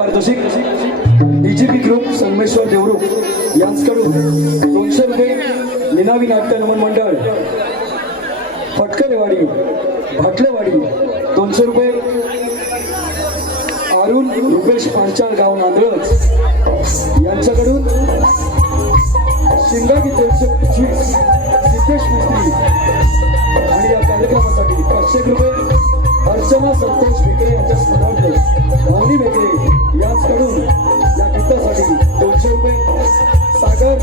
पारितोषिक DGP group Sangameshwar Devrukh यांच्याकडून 200 रुपये निनावी नाट्य नमन मंडळ फटकलेवाडी भाटलेवाडी 200 रुपये अरुण रुपेश पांचाळ गाव नांदळज यांच्याकडून शिंगागी 225 सिद्धेश मिस्त्री आणि या कार्यक्रमासाठी 500 रुपये अर्चना संतोष बेकरे यांच्या स्मरणार्थ भावनी बेकरे यांच्याकडून या गीतासाठी 200 रुपये सागर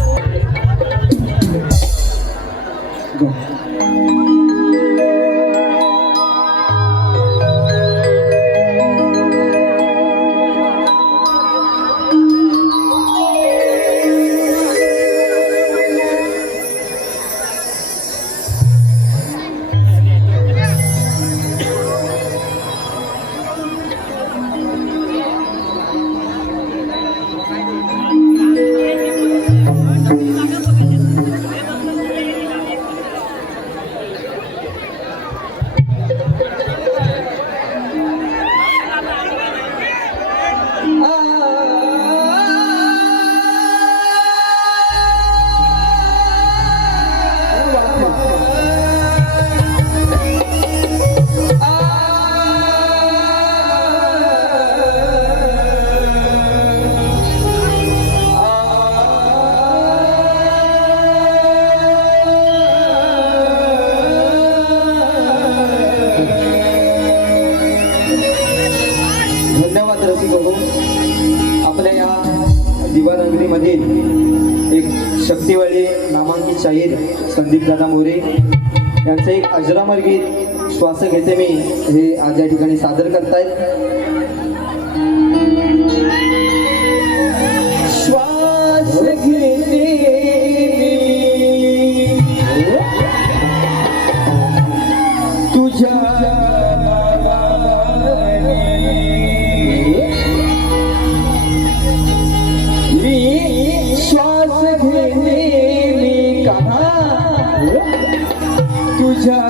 आपल्या या दिवानगरीमध्ये एक शक्तिवाली नामांकित शाहीर संदीप दादा मोरे यांचं एक अजरामर गीत श्वास घेते मी हे आज या ठिकाणी सादर करतायत। श्वास घेते तुझ्या तुझ्या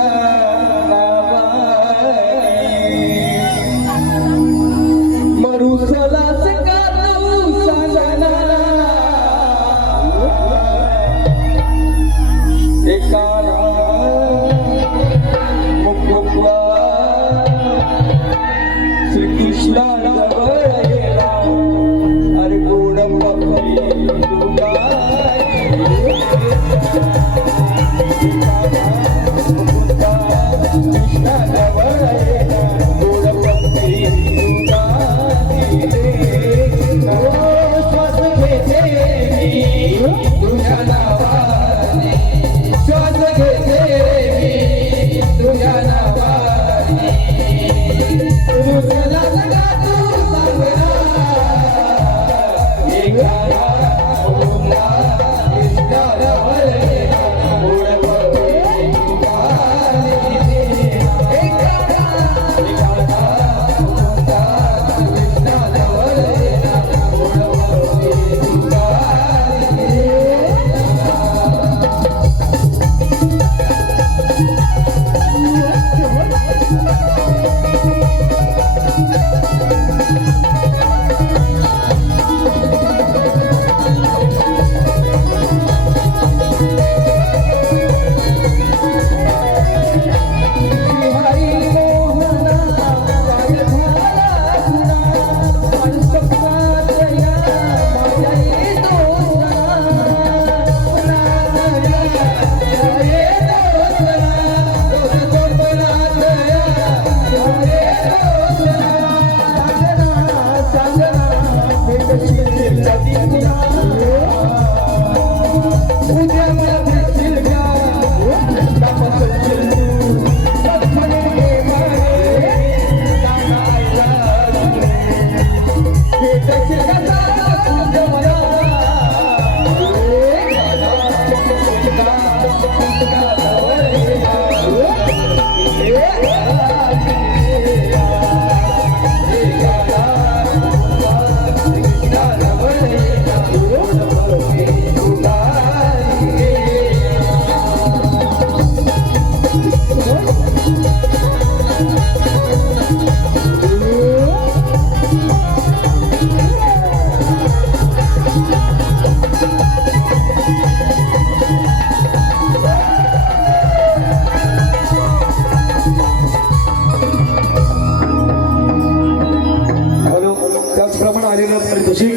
कार्यरत आणि तशी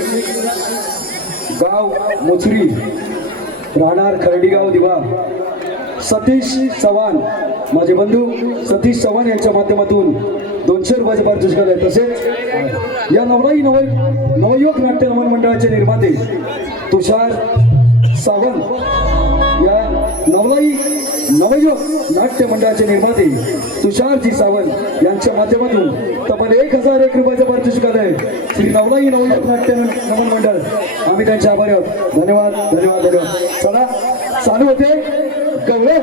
गाव मोचरी राहणार खर्डीगाव दिवा सतीश चव्हाण माझे बंधू सतीश चव्हाण यांच्या माध्यमातून 200 रुपयाचे पारितोषिक आहे. तसेच या नवयुवक नाट्य रमण मंडळाचे निर्माते तुषार सावंत या नवयुवक नाट्य मंडळाचे निर्माते तुषारजी सावंत यांच्या माध्यमातून तब्बल 1001 रुपयाचे पारितोषिक आहे. श्री नवयुवक नाट्य रमण मंडळ आम्ही त्यांचे आभारी आहोत. धन्यवाद धन्यवाद धन्यवाद. चला चालू होते गौरव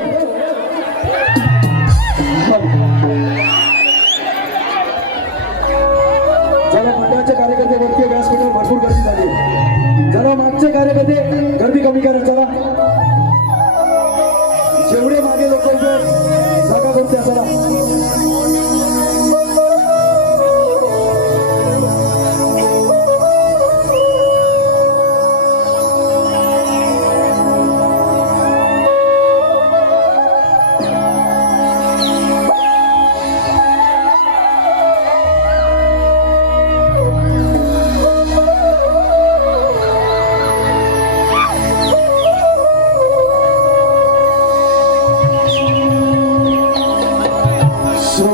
जरा मंडळाचे कार्यकर्ते वरती व्यासपीठावर भरपूर गर्दी झाली. जरा मागचे कार्यकर्ते गर्दी कमी करा. चला जेवढे मागे लोक जागा करते चला. So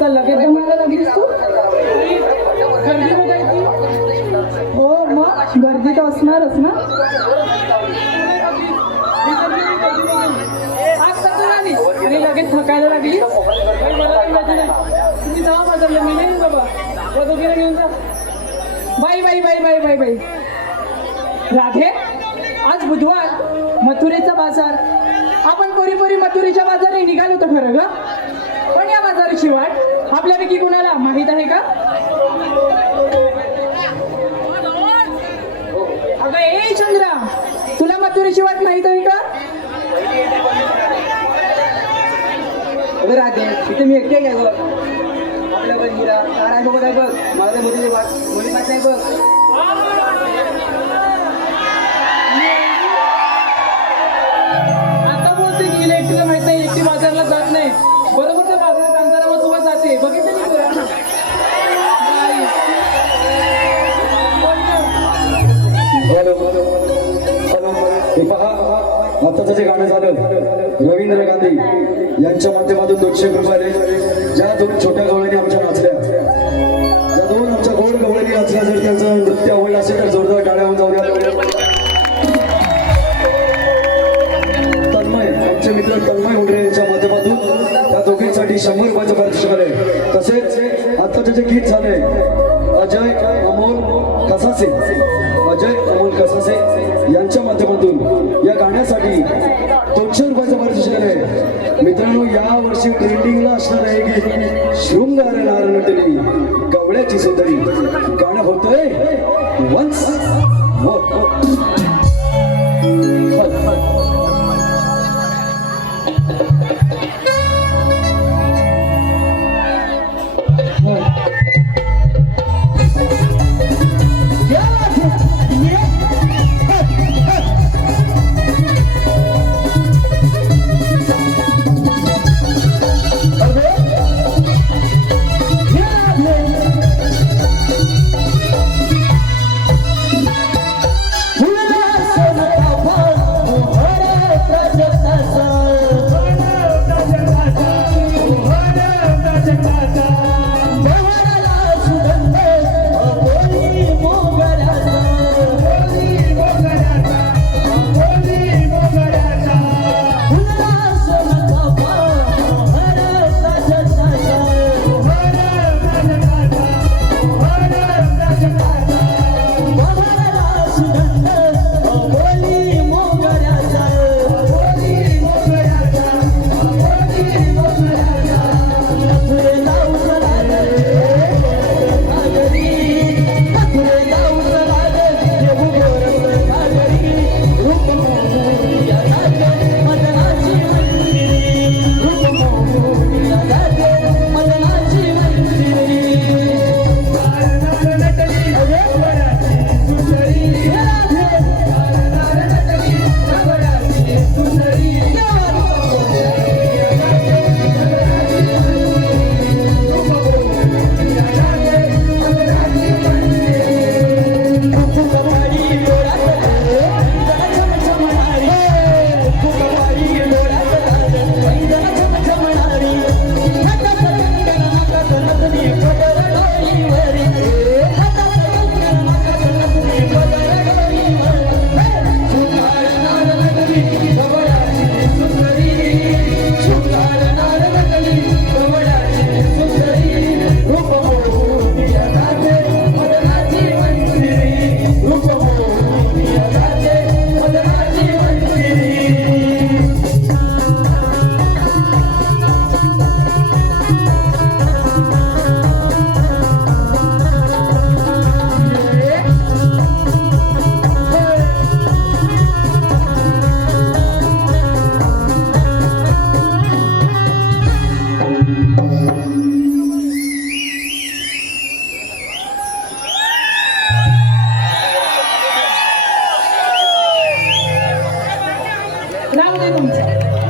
तर लगेच जमायला लागलीस तू? गर्दी बघायची? हो मग गर्दी तर असणारच ना. आज का तू आलीस आणि लगेच थकायला लागली? मला काही माहिती नाही. तुम्ही जावा बाजारला, मी नाही बाबा. वधूकीला घेऊन जा. बाई बाई बाई बाई बाई बाई राधे, आज बुधवार, मथुरेचा बाजार. आपण पोरी पोरी मथुरेच्या बाजारात निघालो होतो खरं ग, पण या बाजाराची वाट आपल्यापैकी कुणाला माहित आहे का? अगं ए चंद्रा, तुला मथुरेची वाट माहित आहे का? अगं राधे, इथे मी एकटे काय बघ. आपल्या बहिणीला तारा बघत आहे बघ. मला तर मुली पाठ नाही बघ. आता बोलते की हिला एकटीला माहित नाही, एकटी बाजारला जात नाही. बरोबर त्या बाजारात अंतरावर सुद्धा जाते. बघितलं मी तुला. हे पहा, आताचं जे गाणं झालं रवींद्र गांधी यांच्या माध्यमातून 200 रुपयाने ज्या दोन छोट्या गवळणी आमच्या नाचल्या, ज्या दोन आमच्या गोड गवळणी नाचल्या, जर त्यांचं नृत्य आवडलं असेल तर जोरदार टाळ्या होऊन जाऊया. तन्मय, आमचे मित्र तन्मय हुंडरे यांच्या माध्यमातून त्या दोघींसाठी 100 रुपयाचं पारितोषिक आले. तसेच आताचे जे गीत झाले अजय अमोल कसासे, अजय अमोल कसासे यांच्या माध्यमातून या गाण्यासाठी 200 रुपयाचं पारितोषिक आहे. मित्रांनो, या वर्षी ट्रेंडिंगला असणार आहे की शृंगार नारनटली गवळ्याची सुंदरी. गाणं होतंय वन्स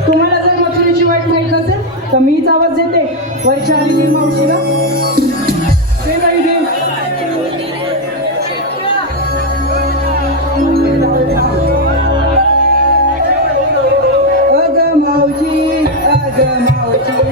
तुम्हाला जर मथुरेची वाट माहीत असेल तर मीच आवाज देते वर्षा दिली मावशीला. ते बाई दे. अग मावशी, अग मावशी.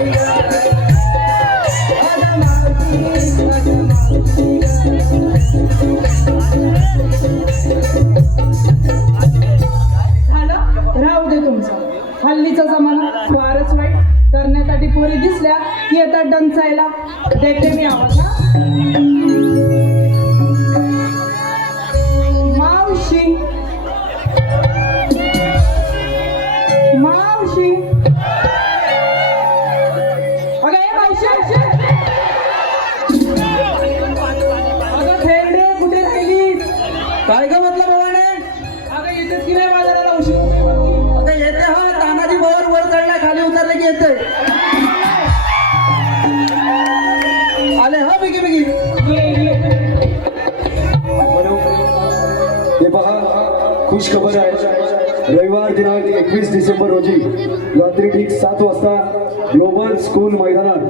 की येतात डंचायला. देते मी आवाज हा. मावशी मावशी अगं ए मावशी अगं थेरडे कुठे राहिलीस? काय ग म्हटलं भावाने? अगं येतेच की नाही बाजाराला उशीर होतोय. आता येते हा तानाजी बरोबर वर चढला खाली उतरले की येते. आले हा बिगी बिगी. हे पहा, खुश खबर आहे. रविवार दिनांक 21 डिसेंबर रोजी रात्री ठीक 7 वाजता ग्लोबल स्कूल मैदानात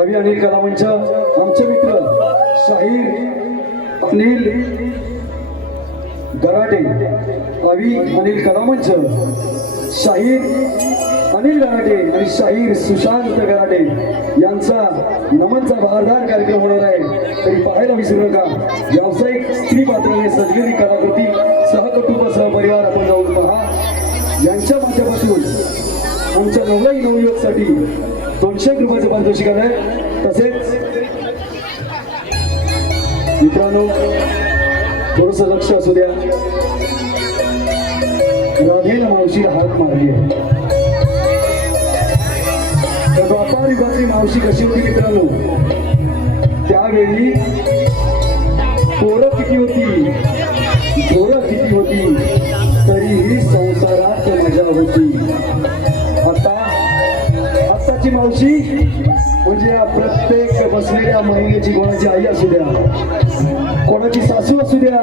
अभि अनिल कलामंच आमचे मित्र शाहीर अनिल गराटे, अभि अनिल कलामंच, शाहीर अनिल गराटे आणि शाहीर सुशांत गराटे यांचा नमनचा बहारदार कार्यक्रम होणार आहे. तरी पाहायला विसरू नका. व्यावसायिक स्त्री पात्राने सजलेली कलाकृती सहकुटुंब सहपरिवार आपण जाऊन पहा. यांच्या माध्यमातून आमच्या नवलाई नवयुवकसाठी 200 रुपयाचं पारितोषिक आहे. तसेच मित्रांनो थोडस लक्ष असू द्या. राधेला मावशीला हाक मारली आहे. तर द्वापार युगातली मावशी कशी होती मित्रांनो? त्यावेळी पोरं किती होती, पोरं किती होती, तरीही संसारात मजा होती. आताची मावशी म्हणजे या प्रत्येक बसलेल्या महिलेची कोणाची आई असू द्या, कोणाची सासू असू द्या,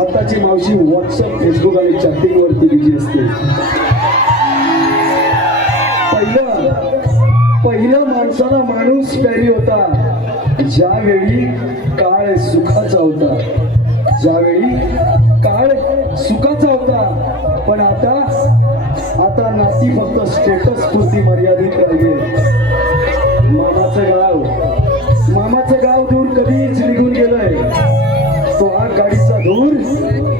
आताची मावशी व्हॉट्सअप फेसबुक आणि चॅटिंग वरती बिझी असते. पहिल्या माणसाला माणूस प्यारी होता ज्यावेळी काळ सुखाचा होता, ज्यावेळी काळ सुखाचा होता. पण आता नाती फक्त स्टेटस पुरती मर्यादित राहिले. मामाचं गाव दूर कधीच निघून गेलंय. तो गाडीचा धूर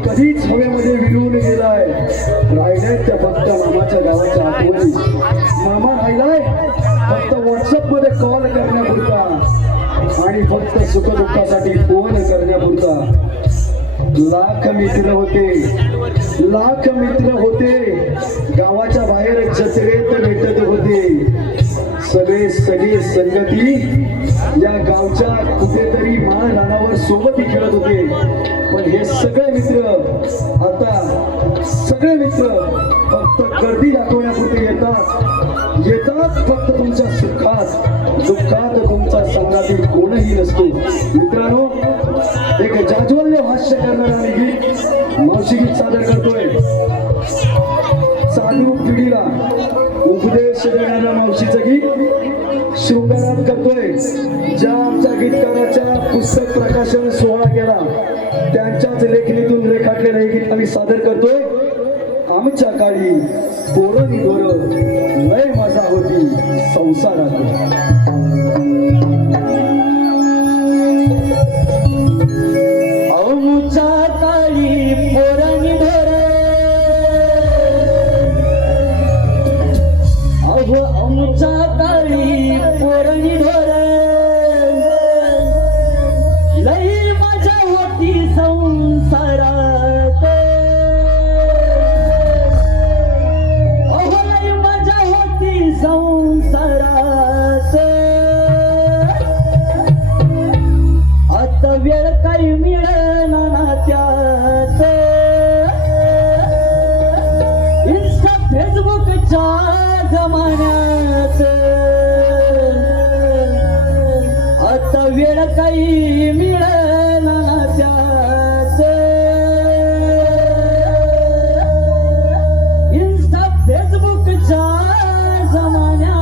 कधीच हवेमध्ये विरून गेलाय. राहिलाय त्या फक्त मामाच्या गावाच्या आठवणी. मामा राहिलाय फक्त व्हॉट्सअप मध्ये कॉल करण्यापुरता आणि फक्त सुखदुःखासाठी फोन करण्यापुरता. लाख मित्र होते गावाच्या बाहेर जत्रेत भेटत होते. सगळे संगती या गावच्या कुठेतरी माळ रानावर सोबत खेळत होते. पण हे सगळे मित्र फक्त गर्दी दाखवण्यापुरते येतात फक्त तुमच्या सुखात दुःखात तुमचा संगाती कोणही नसतो. मित्रांनो, एक जाज्वल्य भाष्य करणारा आणि गीत मावशी गीत सादर करतोय. चालू पिढीला उपदेश देणाऱ्या मावशीचं गीत शृंगारात करतोय. ज्या आमच्या गीतकाराच्या पुस्तक प्रकाशन सोहळा केला त्यांच्याच लेखणीतून रेखाटलेलं हे गीत आम्ही सादर करतोय. आमच्या काळी पोरं गोरं लय मजा होती संसारात. आमच्या काळी पोरांनी ढोर, आमच्या काळी पोरांनी ढोर लई मजा होती संसारात. लई मजा होती संसारात. आता वेळ काही मिळेना ना त्यात. इंस्टा फेसबुकच्या जमान्यात आता वेळ काही मिळेना ना त्यात. इंस्टा फेसबुकच्या जमान्यात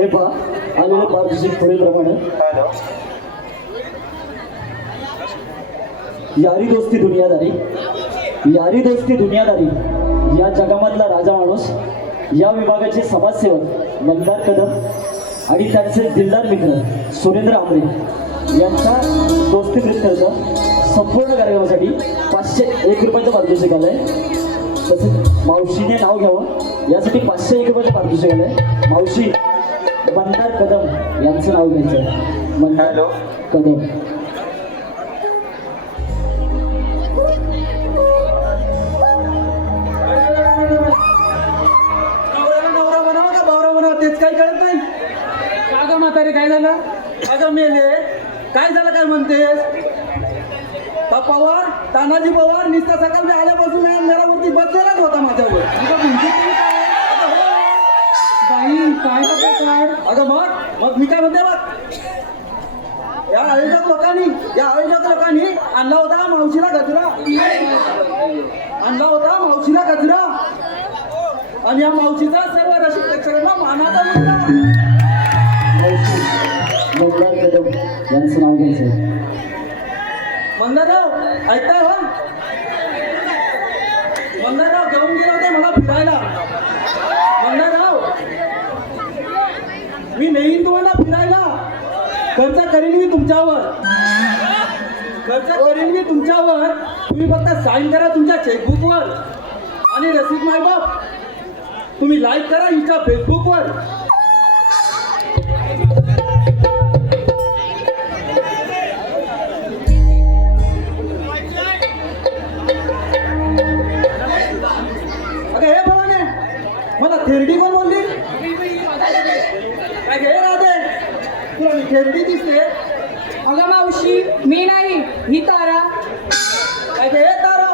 हे पहा आलेलं पारितोषिक पुढीलप्रमाणे. यारी दोस्ती दुनियादारी, यारी दोस्ती दुनियादारी या जगामधला राजा माणूस, या विभागाचे समाजसेवक मंदार कदम आणि त्यांचे दिलदार मित्र सुरेंद्र आमरे यांच्या दोस्ती नृत्याच्या संपूर्ण कार्यक्रमासाठी 501 रुपयाचं पारितोषिक आलं आहे. तसेच मावशीने नाव घ्यावं यासाठी 501 रुपयाचं पारितोषिक आलं आहे. मावशी मंदार कदम यांचं नाव घ्यायचं आहे. मंदार कदम. नवरा बनावा का बावरा बनावा तेच काही कळत नाही. का ग म्हातारे काय झालं? अगं मेले काय झालं काय म्हणतेस? पवार तानाजी पवार निस्ता सकाळ मी आल्यापासून या मेळावरती बसलेलाच होता माझ्यावर. बाई काय बघा काय? अगं मग मी काय म्हणते बघ, या आयोजक लोकांनी आणला होता मावशीला गजरा, आणि या मावशीचा सर्व रसिक प्रेक्षकांना मानाचा मुलगा मावशी मंदार कदम यांचं नाव घ्यायचं आहे. मंदारराव ऐकताय हो? मंदारराव घेऊन गेले होते मला फिरायला. मंदारराव मी नेईन तुम्हाला फिरायला. खर्च करीन मी तुमच्यावर. तुम्ही फक्त साईन करा तुमच्या चेकबुकवर. आणि रसिक मायबाप तुम्ही लाईक करा इंस्टा फेसबुकवर. अगं हे भवाने मला थेरडी कोण बोलली? काय घे राधे तुला मी थेरडी दिसते? अगं मावशी मी नाही, ही तारा. काय घे तारा?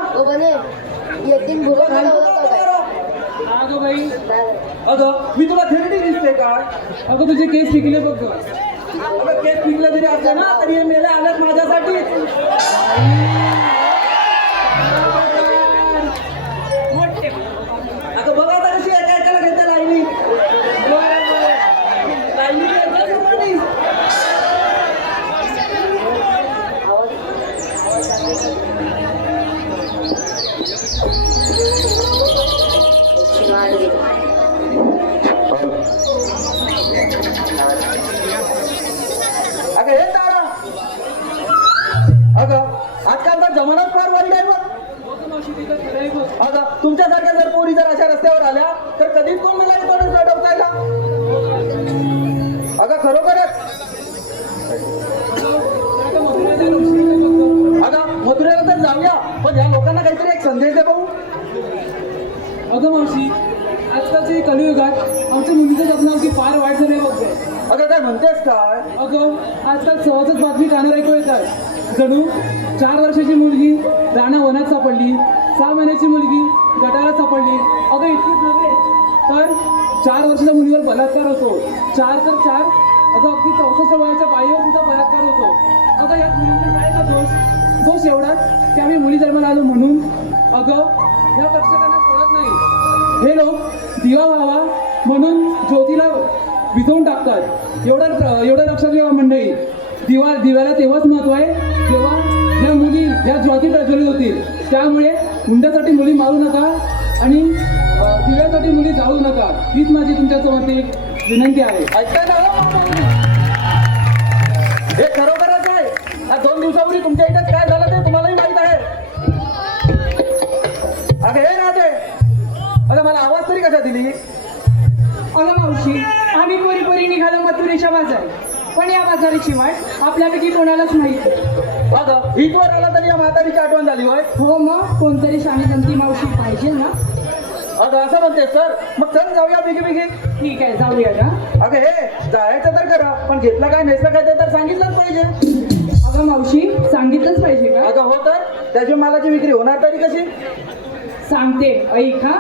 अगं बाई, अगं मी तुला थेरडी दिसते का? अगं तुझे केस पिकले बघ गं. अगं केस पिकलं जरी असलं ना तरी हे मेले आल्यात माझ्यासाठी. अगं बघा आता कशी एकाला घेते लाईनी. लाईनी घ्यायच्या सर्वांनी. अगं हे तारा, अगं आजकालचा जमानाच फार वाईट आहे बघ. अगं तुमच्यासारख्या जर पोरी जर अशा रस्त्यावर आल्या तर कधीच कोण मला थोडं अडवतायला. अगं खरोखरच अगं मथुरेला तर जाऊया, पण या लोकांना काहीतरी एक संदेश दे भाऊ. अगं मावशी, आजकालच्या कलियुगात आमच्या मुलीचं जगणं अगदी फार वाईट झालंय बघ गं. अगं काय म्हणतेस काय? अगं आजकाल सहजच बातमी कानावर ऐकू येतात. जणू 4 वर्षाची मुलगी राणा वनात सापडली, 6 महिन्याची मुलगी गटारात सापडली. अगं इतकीच नव्हे तर 4 वर्षाच्या मुलीवर बलात्कार होतो. 4 तर 4, अगं अगदी 64 वयाच्या बाईवर सुद्धा बलात्कार होतो. अगं यात मुलींचा काय का दोष एवढाच की आम्ही मुली जन्माला आलो म्हणून. अगं या प्रेक्षकांना कळत नाही, हे लोक दिवा व्हावा म्हणून ज्योतीला विझवून टाकतात. एवढं लक्षात घ्यावं मंडळी. दिव्याला तेव्हाच महत्व आहे जेव्हा ह्या मुली ह्या ज्योती प्रज्वलित होतील. त्यामुळे हुंड्यासाठी मुली मारू नका आणि दिव्यासाठी मुली जाळू नका. हीच माझी तुमच्यासमोर एक विनंती आहे. ऐकताय ना? हे खरोखरच आहे. हा 2 दिवसापूर्वी तुमच्या इथेच काय झालं ते तुम्हालाही माहित आहे. अगं हे राहते, अगं मला आवाज तरी कशा दिली? अगं मावशी, आम्ही पोरी निघालो मथुरेच्या बाजार, पण या बाजाराची वाट आपल्यापैकी कोणालाच माहिती. अगं इथवर आला तरी या म्हातारीची आठवण झाली होय. हो मग कोणतरी शाणी मावशी पाहिजे ना. अगं असं म्हणते सर, मग चल जाऊया बिगी. ठीक आहे जाऊया का. अगं हे जायचं तर करा, पण घेतलं काय नेसलं काय ते तर सांगितलंच पाहिजे. अगं मावशी सांगितलंच पाहिजे का. अगं हो तर त्याची मालाची विक्री होणार तरी कशी? सांगते ऐक हा.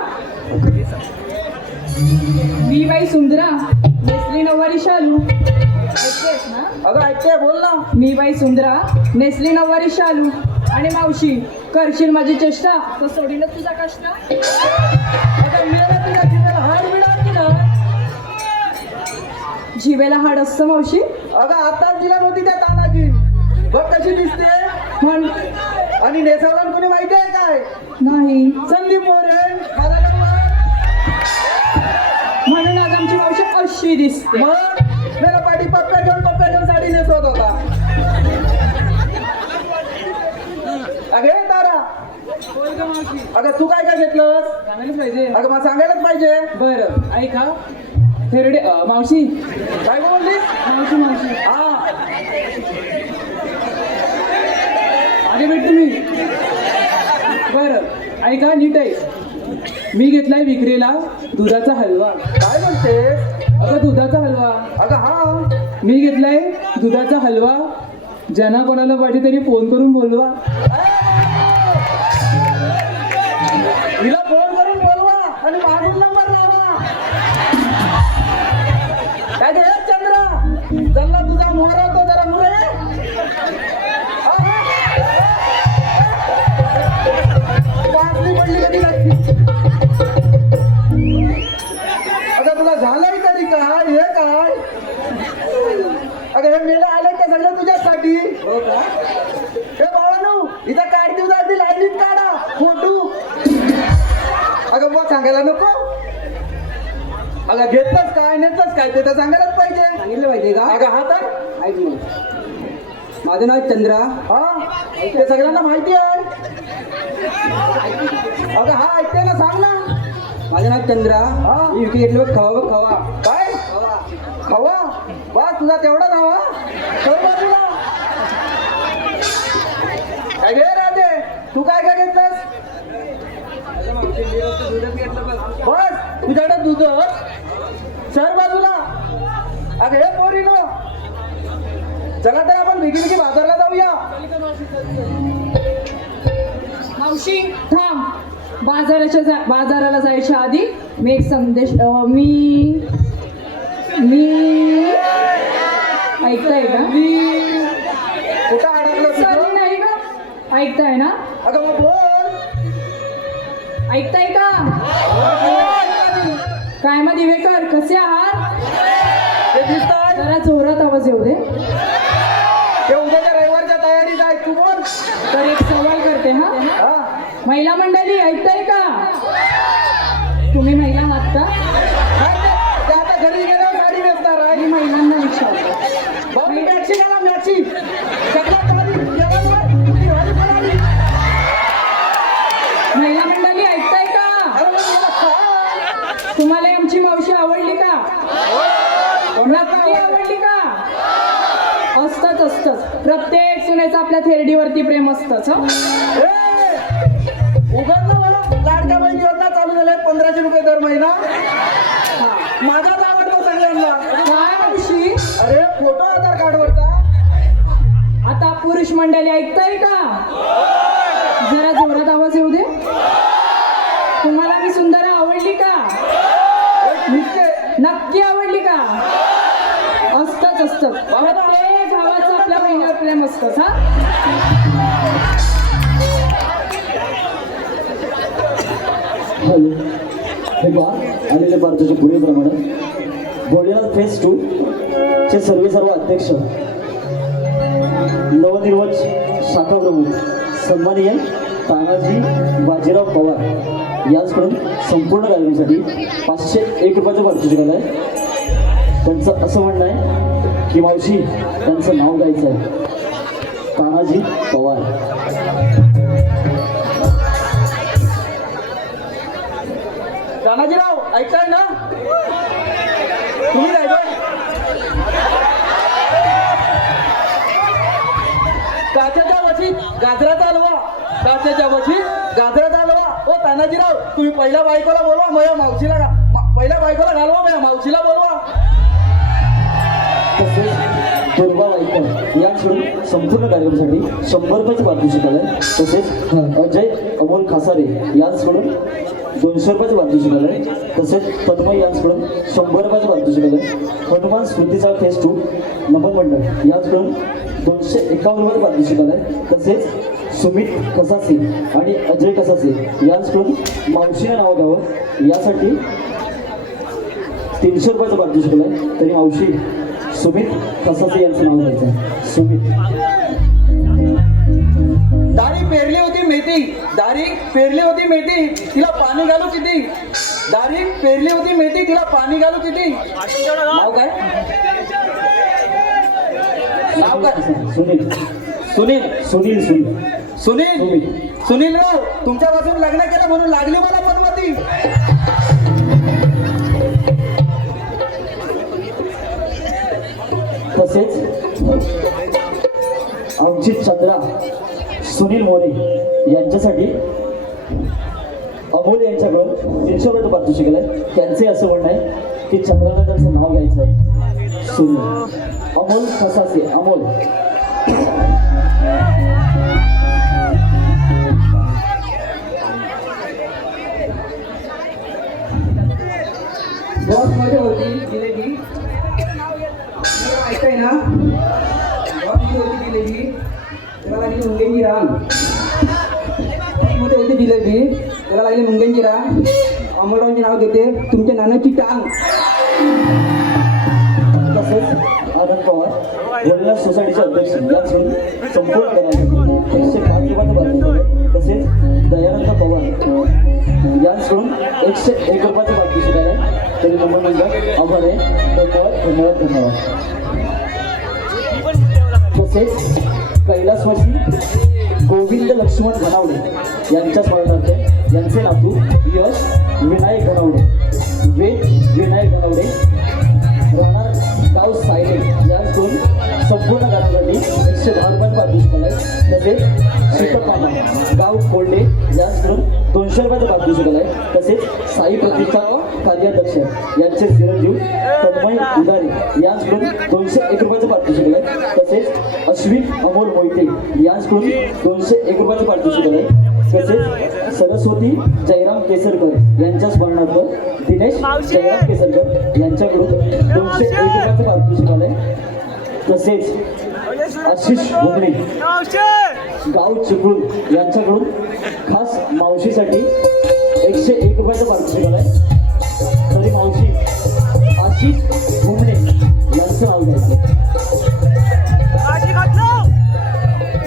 मी बाई सुंदरा नेसली नऊवारी शालू. ऐकतेस ना. अगं ऐकते बोल ना. मी बाई सुंदरा नेसली नऊवारी शालू आणि मावशी करशील माझी चेष्टा तर सोडीलच तुझा कष्ट. अगं मिळाला तुझ्या जिभेला हाड मिळाला तुला. जिवेला हाड असतं मावशी. अगं आताच दिला नव्हती त्या तानाजी. बघ कशी दिसते. म्हण आणि नेसावला कोणी माहिती आहे काय? नाही. संदीप मोरे माझा नंबर. म्हणून आज आमची मावशी अशी दिसते. मग मेरा पाठी पप्प्या घेऊन साडी नेसवत होता. अगे तारा, अगं तू काय काय घेतलंस? सांगायलाच पाहिजे. अगं मला सांगायलाच पाहिजे. बरं ऐका थेरडे मावशी. काय बोललीस? मावशी मावशी हा आले भेट तुम्ही. बरं ऐका नीट आहे. मी घेतलाय विक्रीला दुधाचा हलवा. काय म्हणतेस? अगं दुधाचा हलवा. अगं हा मी घेतलाय दुधाचा हलवा. ज्यांना कोणाला पाहिजे त्यांनी फोन करून बोलवा. हिला फोन करून बोलवा आणि मागून नंबर लावा. काय गे चंद्रा, चल्ला तुझा मोहरा तो जरा मुरे. वाचली पडली कधी लागली. अगं तुला झालंय तरी काय? हे काय? अगं हे मेला आले का सगळं तुझ्यासाठी? हो का? हे बाळानू इथं काढती जाती लाईनीत काढा फोटो. अगं बुवा सांगायला नको. अगं घेतलंच काय नेतलंच काय ते तर सांगायलाच पाहिजे. सांगितलं पाहिजे का? अगं हा तर ऐक मग. माझं नाव चंद्रा. हा ते सगळ्यांना माहिती आहे. अगं हा ऐकते ना, सांग ना. माझं नाव चंद्रा. हा. मी विकत घेतलं खवा खवा. काय खवा? बस तुझा तेवढा नावा तुला. काय घे राधे, तू काय काय घेतलंस? बस तुझ्याकडे दूध सर बाजूला. अगं हे पोरीनो, चला तर आपण बिगी बाजारला जाऊया. मावशी थांब. बाजाराला जायच्या आधी मी एक संदेश मी ऐकताय का? कुठं अडकलं सॉरी तुझं? नाही का? ऐकताय ना? अगं मग बोल. ऐकताय का? काय मग दिवेकर कसे आहात? ते दिसतंय. जरा जोरात आवाज येऊ दे. ते उद्याच्या रविवारच्या तयारीत आहे. तू बोल. तर एक सवाल करते हा. हा महिला मंडळी ऐकताय का? तुम्ही महिला आहात का? काय ते आता घरी गेल्यावर गाडी नेसणार आहे. मी महिलांना विचारतो. भाऊ मॅची गेला मॅची. सगळ्यात भारी जेवण वर. किती भारी बनाली. महिला मंडळी ऐकताय का? अरे मग मला खा. तुम्हाला आमची मावशी आवडली का? नक्की आवडली का? असतंच प्रत्येक सुनेचं आपल्या थेरडीवरती प्रेम असतंच. उघड ना मला. लाडक्या बहीण योजना चालू झाल्या 1500 रुपये दर महिना. माझाच आवडतो सगळ्यांना. काय मावशी? अरे फोटो आधार कार्डवरचा. आता पुरुष मंडळी ऐकताय का? जरा जोरात आवाज येऊ दे. तुम्हाला मी सुंदर आवडली का? नक्की आवडली का? असतंच प्रत्येक भावाचं आपल्या बहिणीवर प्रेम असतंच. हा हॅलो हे पहा आलेले भारताच्या पुढीलप्रमाणे भोलेनाथ फेज 2 चे सर्व अध्यक्ष नवनिर्वच शाखा प्रमुख सन्माननीय तानाजी बाजीराव पवार याचकडून संपूर्ण कार्यक्रमासाठी 501 रुपयाचं पारितोषिक आलं आहे. त्यांचं असं म्हणणं आहे की मावशी त्यांचं नाव गायचं आहे. तानाजी पवार. तानाजीराव ऐकताय ना तुम्ही? राहिलोय काच्याच्या वशीत गाजराचा हलवा. काच्याच्या वशीत गाजराचा हलवा. ओ तानाजीराव तुम्ही पहिल्या बायकोला बोलवा, माझ्या मावशीला पहिल्या बायकोला घालवा, माझ्या मावशीला बोलवा. तसेच दुर्गा वाईकर यांकडून संपूर्ण कार्यक्रमासाठी 100 रुपयाचं पारितोषिक आलं आहे. तसेच अजय अमोल खासारे यांकडून 200 रुपयाचं पारितोषिक आलं आहे. तसेच तन्मय यांकडून 100 रुपयाचं पारितोषिक आलं आहे. हनुमान स्मृतीचा फेज 2 नमन मंडळ यांकडून 251 रुपयाचं पारितोषिक आलं आहे. तसेच सुमित कसासे आणि अजय कसासे यांकडून मावशीने नाव घ्यावं यासाठी 300 रुपयाचा पारितोषिक शिकलाय तरी मावशी सुमित कसासे यांचं नाव घ्यायचं. सुमित. दारी पेरली होती मेथी, दारी पेरली होती मेथी, तिला पाणी घालू किती? दारी पेरली होती मेथी, तिला पाणी घालू किती? नाव काय? नाव काय? सुनील. सुनील. सुनील. सुनील. सुनील. सुनील राव, तुमच्यापासून लग्न केलं म्हणून लागली मला पनवती. तसेच आमची चंद्रा सुनील मोरे यांच्यासाठी अमोल यांच्याकडून 300 रुपये पारितोषिक शिकलाय. त्यांचे असं म्हणणं आहे की चंद्राला त्यांचं नाव घ्यायचं आहे. सुनील. अमोल कसासे. अमोल. बॉसमध्ये होती जिलेबी, ऐकाय ना, बॉसमध्ये होती जिलेबी, त्याला लागली मुंग्यांची रांग. बॉसमध्ये होती जिलेबी, त्याला लागली मुंग्यांची रांग. अमोलरावांचे नाव घेते तुमच्या नानाची टांग. तसेच आनंद पवार वडिला सोसायटीचे अध्यक्ष यांकडून संपूर्ण करायसाठी 105 रुपयाचं पारितोषिक. तसेच दयानंद पवार यांकडून 101 रुपयाचं पारितोषिक शिकायला तरी नंबर नंबर आभार आहे. धन्यवाद. धन्यवाद. धन्यवाद. तसेच कैलासवासी गोविंद लक्ष्मण घनावडे यांच्या स्मरणार्थ यांचे नातू यश विनायक घनावडे, वेद विनायक घनावडे, राहणार गाव सायले यांकडून संपूर्ण गावासाठी 110 रुपयाचं पारितोषिक शिकायला. तसेच शीतकामा गाव कोल्डे यांकडून 200 रुपयाचं पारितोषिक शिकायला. तसेच साई प्रतिष्ठा कार्याध्यक्ष यांचे चिरंजीव तन्मय उदारे यांकडून 201 रुपयाचं पारितोषिक शिकायला. तसेच अश्विन अमोल मोहिते यांकडून 201 रुपयाचं पारितोषिक शिकायला. तसेच सरस्वती जयराम केसरकर यांच्या स्मरणार्थ दिनेश जयराम केसरकर यांच्याकडून 201 रुपयाचं पारितोषिक शिकायला. तसेच आशिष भुमरे गाव चिपळूण यांच्याकडून खास मावशीसाठी 101 रुपयाचं पारितोषिक शिकायला. तरी मावशी आशिष भुमरे यांचं नाव घ्यायचं.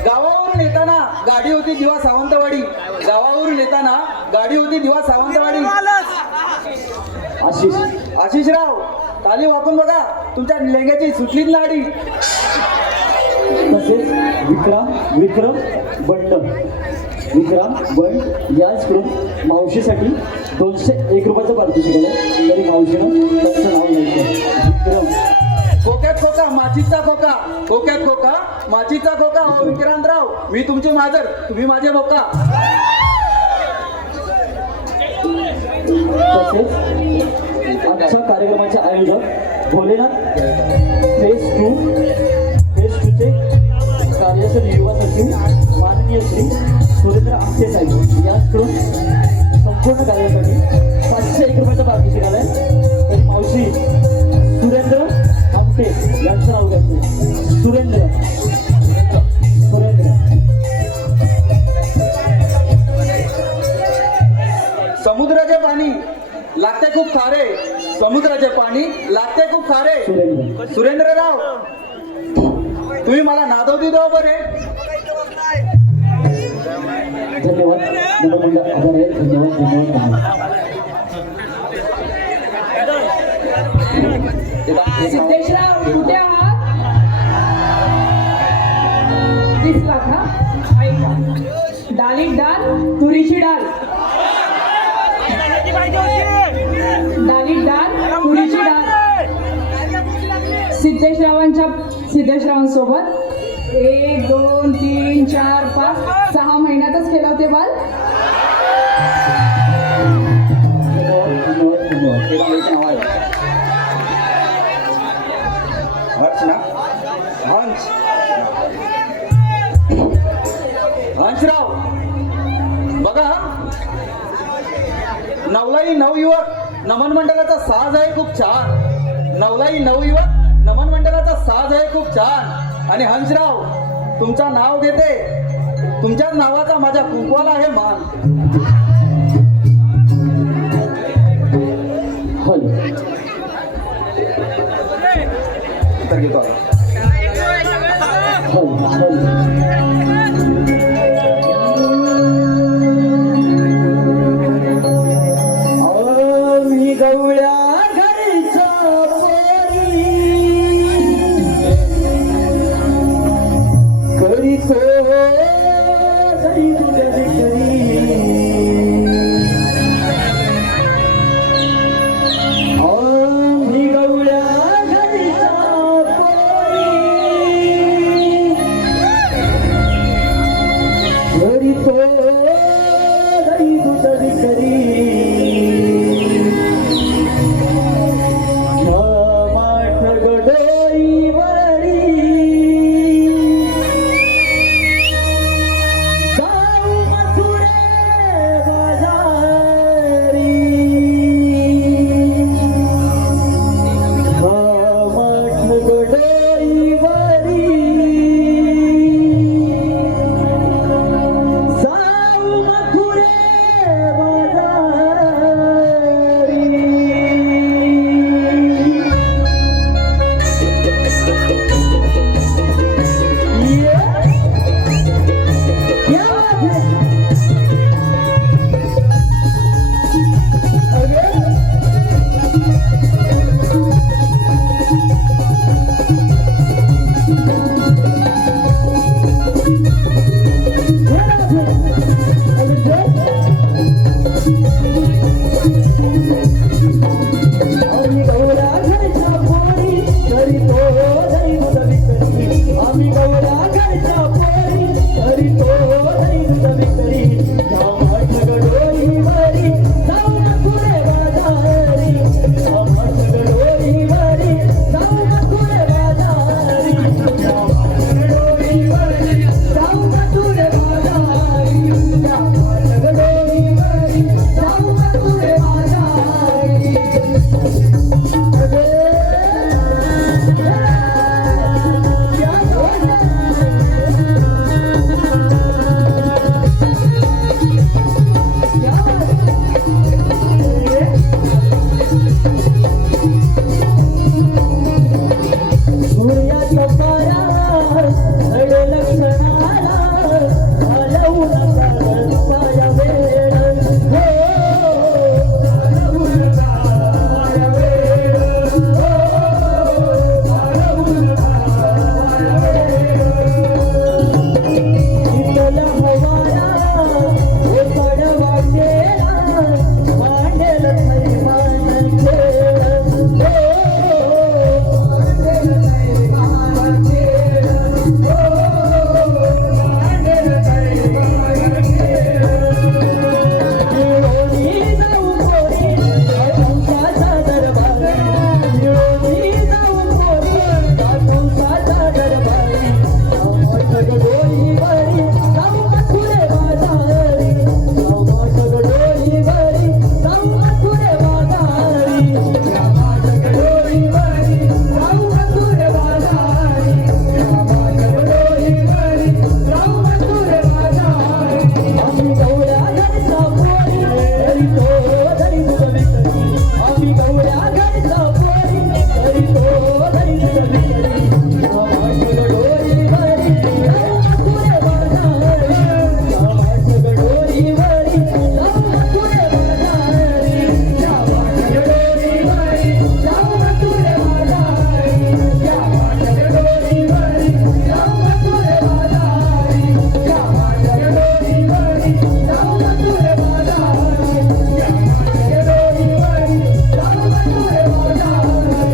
गावावरून येताना गाडी होती दिवा सावंतवाडी, गावावरून येताना गाडी होती दिवा सावंतवाडी. आशिष. आशिषराव, खाली वाकून बघा, तुमच्या लेंग्याची सुटलीच नाडी. तसेच विक्रम बंड यांच्याकडून मावशीसाठी 201 रुपयाचं पारितोषिक शिकायला. तरी मावशीनं त्यांचं नाव घ्यायचं. विक्रम. खोक्यात खोका माचीचा खोका, खोक्यात खोका माचीचा खोका. हो विक्रांतराव, मी तुमचे माजर, तुम्ही माझे बोका. तसेच आजच्या कार्यक्रमाचे आयोजक भोलेनाथ फेज 2चे कार्यकारी युवा सचिव माननीय श्री सुरेंद्र आमटे साहेब यांच्याकडून संपूर्ण कार्यासाठी 501 रुपयाचं पारितोषिक शिकायला. तरी मावशी सुरेंद्र आमटे यांचं नाव घ्यायचं. सुरेंद्र. समुद्राचे पाणी लागते खूप खारे, समुद्राचे पाणी लागते खूप खारे. सुरेंद्रराव, तुम्ही मला नादवती दो बरे. धन्यवाद. आभार आहे. धन्यवाद. धन्यवाद. सिद्धेशराव कुठे आहात? दिसला का? ऐका, डालीत डाल तुरीची डाल, डालीत डाल तुरीची डाल. सिद्धेशरावांसोबत 1 2 3 4 5 6 महिन्यातच केलं होते बाल. हर्ष ना, हंसराव बघा, नवलाई नवयुवक नमन मंडळाचा साज आहे खूप छान. नवलाई नवयुवक नमन मंडळाचा साज आहे खूप छान. आणि हंसराव, तुमचं नाव घेते, तुमच्याच नावाचा माझ्या कुंकवाला आहे मान. नमस्कार घेतो आता. हो, हो. आम्ही गवळ्या घरच्या पोरी करीतो घरी करी आम्ही गवळ्या घरच्या पोरी करीतो घरी करी माठ गडोईवरी जाऊ मथुरे बाजारी माठ गडोईवरी जाऊ मथुरे बाजारी क्या बात है अरे क्या बात है अरे आम्ही गवळ्या घरच्या पोरी करीतो दैव विकरी आम्ही गवळ्या घरच्या पोरी करीतो दैव विकरी या माठ गडोईवरी जाऊ मथुरे बाजारी या माठ गडोईवरी जाऊ मथुरे बाजारी या माठ गडोईवरी जाऊ मथुरे बाजारी या माठ गडोईवरी जाऊ मथुरे बाजारी सूर्याच्या पायावर हळे लक्षणाला घालवू नका पाया वेळ हो घालवू नका पाया वेळ हो घालवू नका पाया वेळ शीतल हवाला ओसड वाटेला मांडेल थैमान खेळ हो मांडेल थैमान खेळ हो मांडेल थैमान खेळ निरोनी जाऊ पोरी तुमचा दरबारी निरोनी जाऊ पोरी तुमचा दरबारी माठ गडोईवरी जाऊ मथुरे बाजारी माठ गडोईवरी जाऊ मथुरे बाजारी माठ गडोईवरी जाऊ मथुरे बाजारी माठ गडोईवरी जाऊ मथुरे बाजारी आम्ही गवळ्या घरच्या पोरी करीतो दैव विकरी आम्ही गवळ्या घरच्या पोरी करीतो दैव विकरी माठ गडोईवरी जाऊ मथुरे बाजारी माठ गडोईवरी जाऊ मथुरे बाजारी माठ गडोईवरी जाऊ मथुरे बाजारी माठ गडोईवरी जाऊ मथुरे बाजारी माठ गडोईवरी जाऊ मथुरे बाजारी माठ गडोईवरी जाऊ मथुरे बाजारी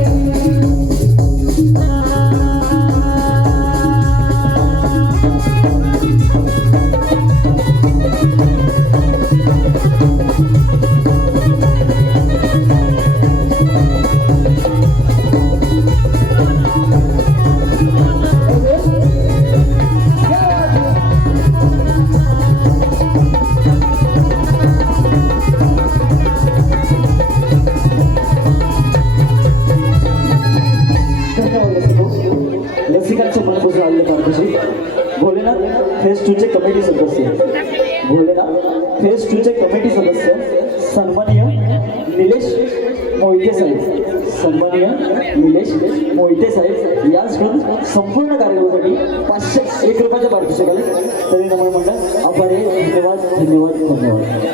लसिकांचे मनपूर्ण आले पार्टीशी भोलेनाथ फेज 2 चे कमिटी सदस्य भोलेनाथ फेज 2 चे कमिटी सदस्य सन्माननीय निलेश मोहिते साहेब सन्माननीय निलेश मोहिते साहेब याचकडून संपूर्ण कार्यक्रमासाठी 501 रुपयाच्या पारितोषिक आले. तरी नमन मंडळ आभारी आहे. धन्यवाद धन्यवाद धन्यवाद.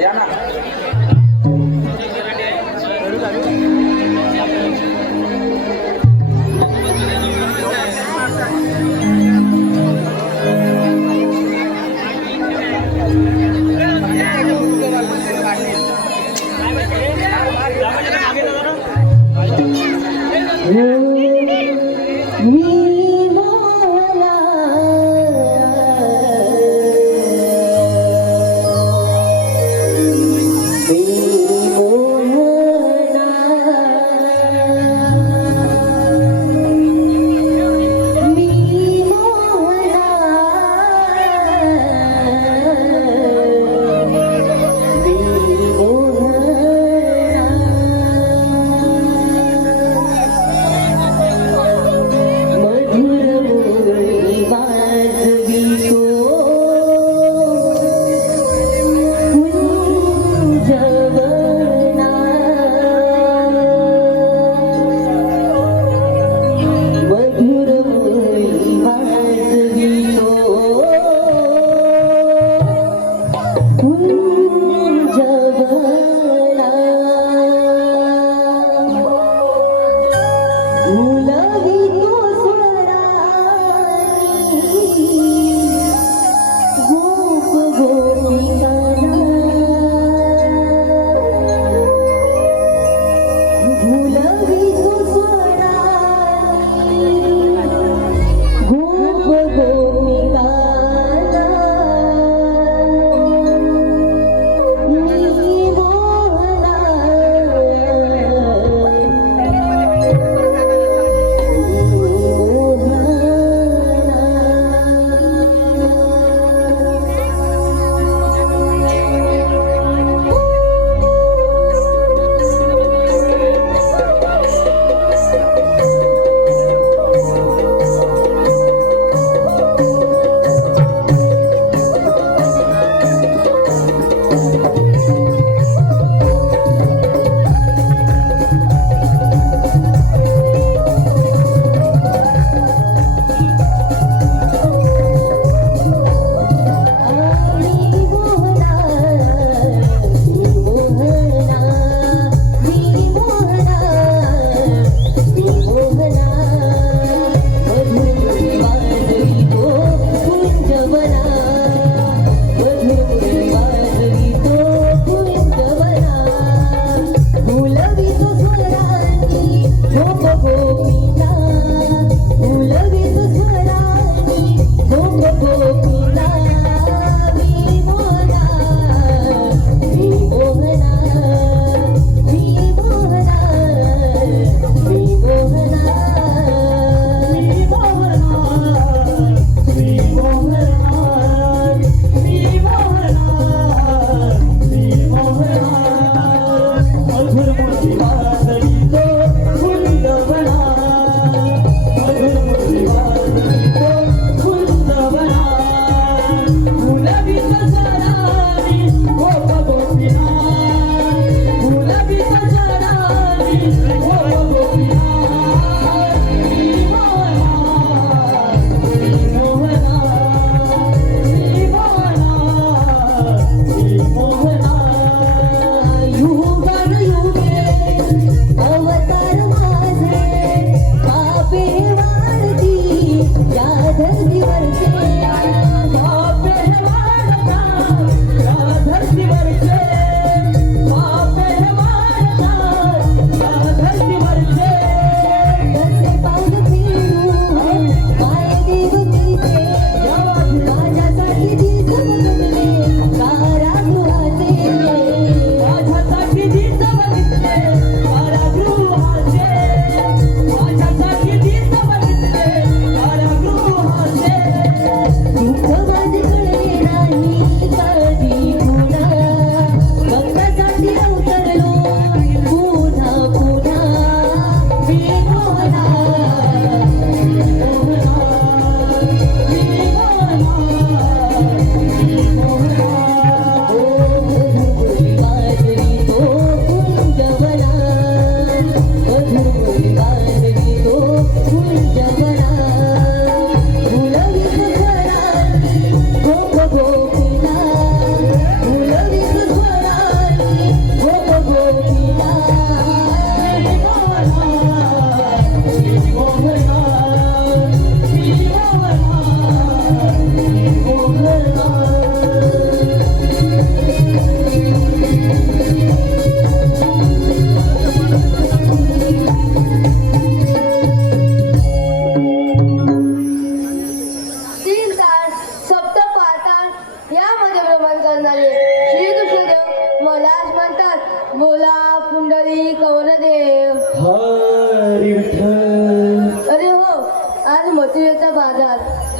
या ना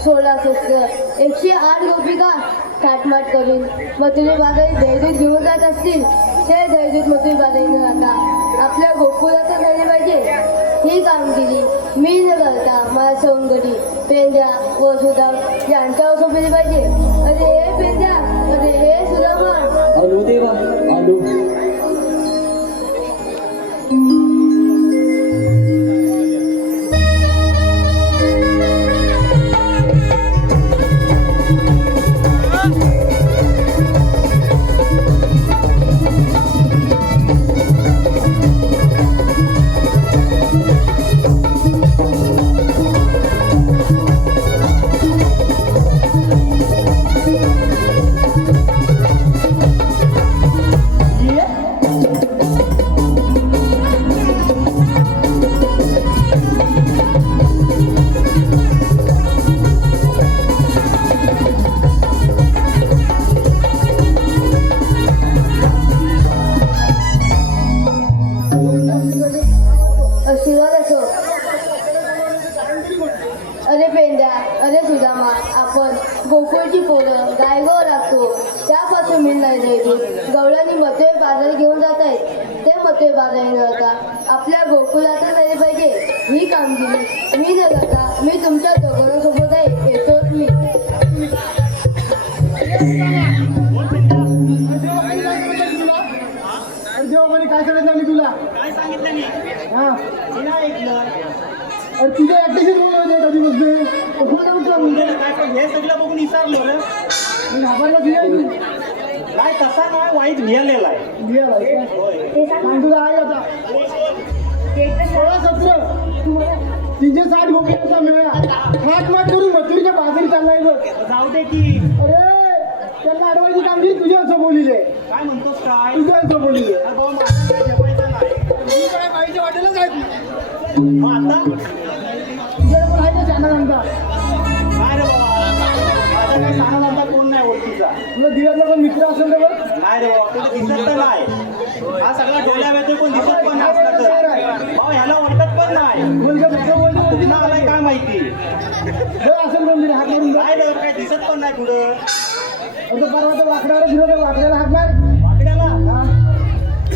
16 शस्त्र 108 गोपिका थाटमाट करून मथुरे बाजारी दैदूत घेऊन जात असतील. ते दैदूत मथुरे बाजारी न जाता आपल्या गोकुळातच झाले पाहिजे. ही कामगिरी मी न करता माझ्या सवंगडी पेंड्या व सुदाम यांच्यावर सोपवली पाहिजे. अरे हे पेंड्या, अरे हे सुदामा. आलो देवा आलो. आशीर्वाद असो. अरे पेंड्या, अरे सुदामा, आपण गोकुळची पोरं गायगाव लागतो त्यापासून मिळणार दैदूत गवळणी मथुरे बाजारी घेऊन जात आहेत. ते मथुरे बाजारी न जाता आपल्या गोकुळातच झाले पाहिजे. ही कामगिरी मी न करता मी तुमच्या दोघांसोबत आहे. येतोच मी. देवामध्ये काय सांगितलं मी तुला? काय सांगितलं मी? हा, मी नाही ऐकलं. अरे तुझ्या ऍक्टिव्हिटी रोल होते कधी बसते काय पण हे सगळं बघून विचारलो रे. मी घाबरला तुझ्या काय तसा नाही वाईट लिहिलेला आहे. सांग तुझा आहे आता 16 सत्र 360 गोपिकांचा मेळा हात करून मथुरीच्या बाजारी चाललाय बघ. जाऊ दे की. अरे त्यांना अडवायची कामगिरी तुझ्या असं बोलिले. काय म्हणतोस काय? तुझ्या असं बोलिले. अरे भाऊ, माझं काय जेवायचं नाही. मी काय पाहिजे वाटेलच आहे. मग आता तुझ्या पण आहे का चॅनल आमचा? काय रे बाबा, माझा काय सांगायला आमचा कोण नाही ओळखीचा. तुला दिव्यातला पण मित्र असेल तर बघ. नाही रे बाबा, तुला दिसत तर नाही. हा सगळा डोल्या व्यतोय कोण दिसत पण नाही असला तर. भाऊ ह्याला ओळखत पण नाही. मुलगा फक्त बोलतो, कुठं आलाय काय माहिती. बघ असेल बोलली हात मारून जा. काय रे काय दिसत पण नाही कुठं. आता परवा तर वाकड्याला फिरवतो, वाकड्याला हात मार. वाकड्याला हा.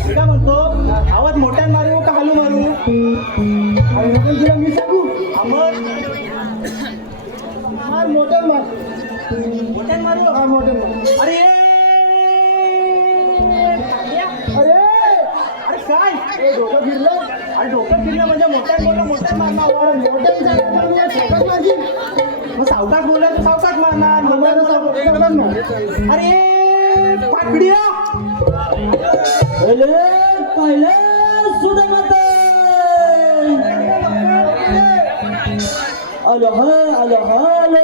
मी काय म्हणतो, आवाज मोठ्यान मारू का हलू मारू? आणि नको तुला मी सांगू आमर मार मोठं मार. मोठ्यान मारू. हा मोठं मार. अरे अरे अरे काय? हे डोकं फिरलं. अरे डोकं फिरलं म्हणजे मोठ्यान बोललं मोठ्यान मारणार. मोठं विचार तुला छोटंच माझी मग सावकाश बोलला तर सावकाश मारणार. मला सांगणार ना. अरे पाकड्या. पहिले सुदामाता आलो हा आलो हालो.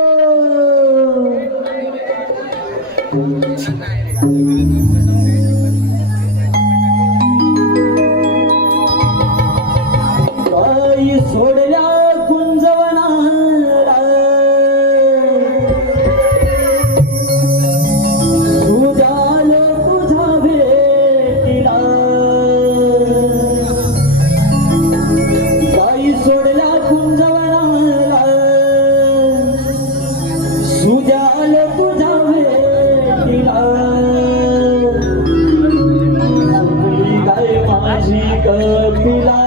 काही सोडल्या कुंजवनाला तुझ्यालो तुझा भेटीला. काही सोडल्या कुंजवनाला तुझ्यालो तुझा भेटीला. तुझी काय माझी कपिला.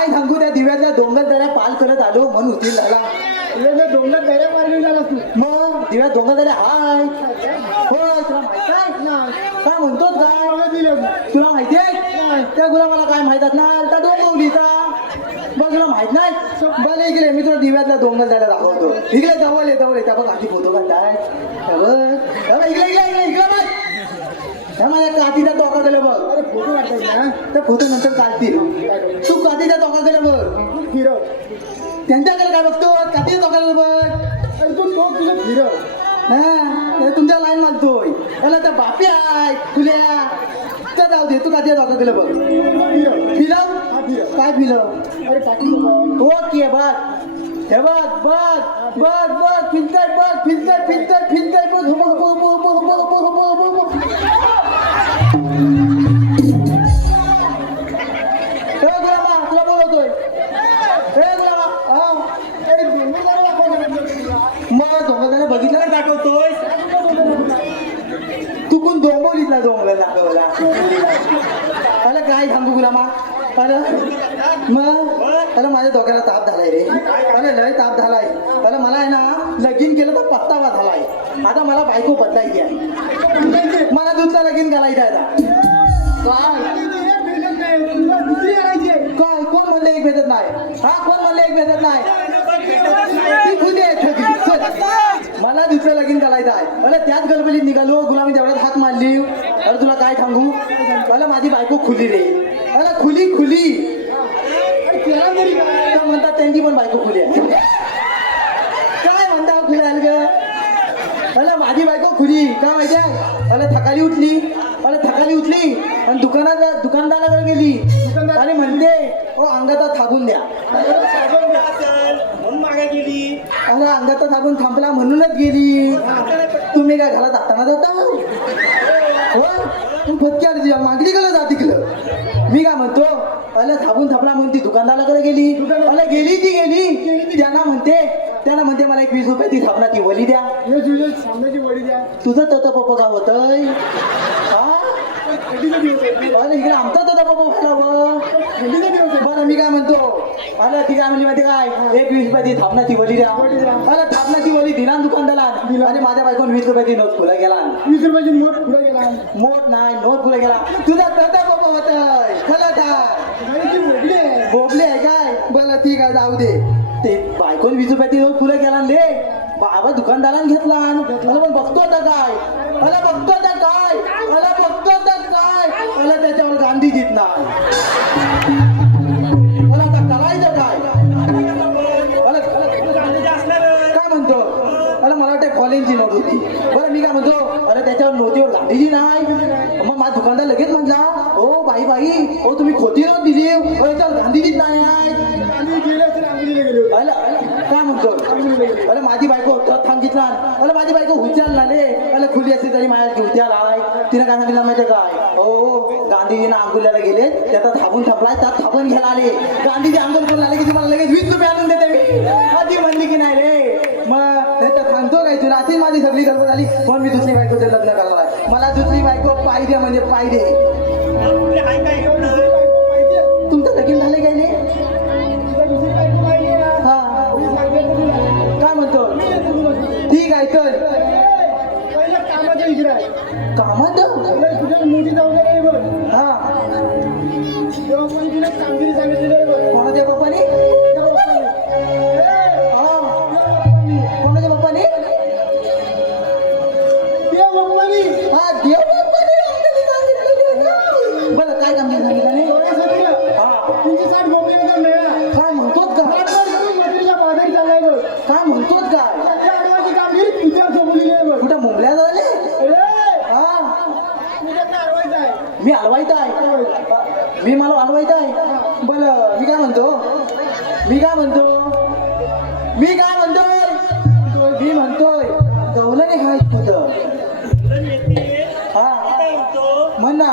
काय सांगू त्या दिव्यातल्या डोंगर दऱ्या पाल करत आलो मन उतील झाला डोंगर दऱ्या मार्गे झाला तू मग दिव्यात डोंगर दऱ्या हाय होय तुला माहित आहे काय म्हणतोस काय तुला माहिती आहे त्या गुलामाला काय माहित असणार त्या डोंगवलीचा बघ तुला माहित नाही बरं इकडे मी तुला दिव्यातल्या डोंगर दऱ्या दाखवतो इकडे जवळ ये त्या बघ आधी फोटो काढताय इकडे इकडे इकडे इकडे बघ त्या माझ्या काठीचा टोका गेलं बघ अरे फोटो काढताय ना त्या फोटो नंतर काढतील तू काठीचा टोका गेलं बघ फिरव त्यांच्याकडे काय बघतो काठीचा टोका गेलं बघ अरे तू तो तुझं फिरव हा तुमच्या लाईन मानतोय त्याला त्या बापी आहे तुल्या त्या जाऊ दे तू काठीचा टोका गेलं बघ फिरव फिरव हा फिरव काय फिरव अरे पाठी बघ ओके बघ हे बघ बघ बघ बघ फिरतय बघ फिरतय बघ बघ बघ बघ बघ बघ बघ बघ बघ हे गुलामा तुला बोलवतोय हे गुलामा हा अरे डोंगर दऱ्या दाखव मग डोंगर बघितलं काय दाखवतोय तू कोण डोंबवलीतला डोंगर दाखवला अरे काय सांगू गुलामा अरे मग अरे माझ्या डोक्याला ताप झालाय रे अरे लय ताप झालाय अरे मला आहे ना लगीन केलं तर पत्तावा झालाय आता मला बायको बदलायची आहे मला दुसरा लगीन घालायचं आहे काय कोण म्हणले एक भेटत नाही हा कोण म्हणले एक भेटत नाही ती खुदी आहे ठगी. चल. मला दुसरं लगीन घालायचं आहे मला त्याच गडबडीत निघालो गुलामी तेवढ्यात हात मारली अरे तुला काय सांगू मला माझी बायको खुली रे अरे खुली तर म्हणतात त्यांची पण बायको खुली आहे काय म्हणता खुली आल ग अरे माझी बायको खुली काय माहिती आहे अरे थकाली उठली आणि दुकानदाराकडे गेली आणि म्हणते ओ अंगाचा थांबून द्या म्हणून मागे गेली अरे अंगाचा थांबून थांबला म्हणूनच गेली तुम्ही काय घाला जाताना जाता हो तू फटक्या तुझ्या मागली गेलं जा तिकडं मी काय म्हणतो अरे थांबून थांबला म्हणून ती दुकानदाराकडे गेली अरे गेली त्यांना म्हणते मला एक 20 रुपयाची थांबणाची वली द्या सामन्याची वडी द्या तुझं तर पप्पा का होतय हा अरे इकडे आमचा तर पप्पा व्हायला बरं मी काय म्हणतो अरे ती काय म्हणली माहिती काय एक 20 रुपयाची थांबणाची वली द्या अरे थांबणाची वली दिला दुकानदारा आणि माझ्या बायकोन 20 रुपयाची नोट फुला गेला 20 रुपयाची नोट पुढे गेला मोठ नाही नोट फुला गेला तुझा तर पप्पा होतय खरं काय बोबले आहे काय बरं ठीक आहे जाऊ दे ते बायकोन 20 रुपयाची नोट फुला गेला ले बाबा दुकानदारान घेतला मला पण बघतो आता काय मला त्याच्यावर गांधीजीत नाही मला आता करायचं काय काय म्हणतो अरे मला वाटतं कॉलेजची नोट होती बरं मी काय म्हणतो अरे त्याच्यावर नोटीवर गांधीजी नाही मग माझा दुकानदार लगेच म्हटला ओ बाई ओ तुम्ही खोटी नोट दिली त्याच्यावर गांधीजीत नाही आहे काय म्हणतो अरे माझी बायको सांगितला अरे माझी बायको हुच्याला आले अरे खुली असते तरी माझ्या हुच्याला आलाय तिने काय सांगितलं माहिती काय हो गांधीजींना अंगुल्याला गेले त्याचा थांबून थांबलाय त्यात थांबून घ्यायला आले गांधीजी अंगोल करून आले की तुम्हाला लगेच 20 रुपये आणून देते मी आधी म्हणली की नाही रे मग तर सांगतो काय तुला अशी माझी सगळी गडबड झाली म्हणून मी दुसरी बायकोचं लग्न करणार आहे मला दुसरी बायको पाहिजे म्हणजे पाहिजे तुमचं लगीन झाले काय नाही काय म्हणतो ठीक आहे चल कामाचा इकडे आहे कामात तुझ्या मोठी जबाबदारी आहे बघ हा तेव्हा पण तिला कामगिरी सांगितलेली आहे बघ कोणाच्या बाप्पाने कोणाच्या बाप्पाने हा देव बाप्पाने बरं काय काम सांगितलं नाही हा तुमची 60 गोपी काय म्हणतोच का बाजारी चाललाय बघ काय म्हणतोच काय त्या आडवाची कामगिरी तुझ्यावर सोपवलेली आहे बघ कुठं मुंबल्या झाले हा तुझ्याकडे अडवायचं आहे मी हलवायचं आहे मी मला हलवायचं आहे बरं मी काय म्हणतो गवलं नाही खाय तुझं हा म्हण ना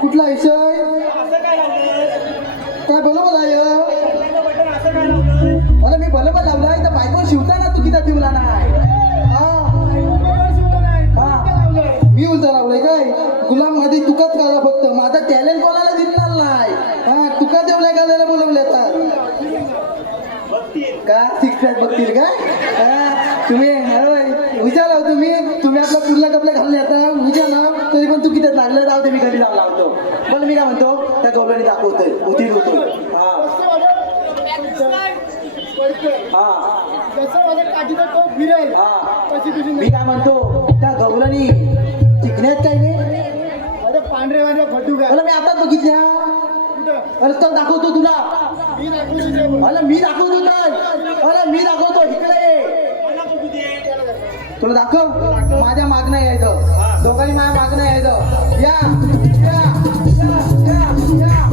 कुठला विषय काय बरोबर आहे मला मी बरोबर लावलाय तर बायको शिवताना तू किती ठेवला नाही मी उलटा लावलाय काय गुलाम मध्ये तुकाच करा फक्त माझा टॅलेंट कोणाला दिसणार नाही हा तुका तुका तेवढ्या घालायला बोलवले आता बघतील का शिक्षक बघतील का तुम्ही विचारा तुम्ही आपला पुढला कपडे घालून येता विचारा तरी पण तू किती लागलं जाऊ ते मी घरी जाऊन लावतो पण मी काय म्हणतो त्या गवळणी दाखवतोय उतील होतो मी काय म्हणतो त्या गवळणी चिकण्यात काय नाही पांढरे वाले फटू काय मला मी आता बघितल्या अरे तो दाखवतो तुला मला मी दाखवतो तर मी दाखवतो इकडे तुला दाखव माझ्या मागणं यायचं दोघांनी माझ्या मागणं यायचं या या या या या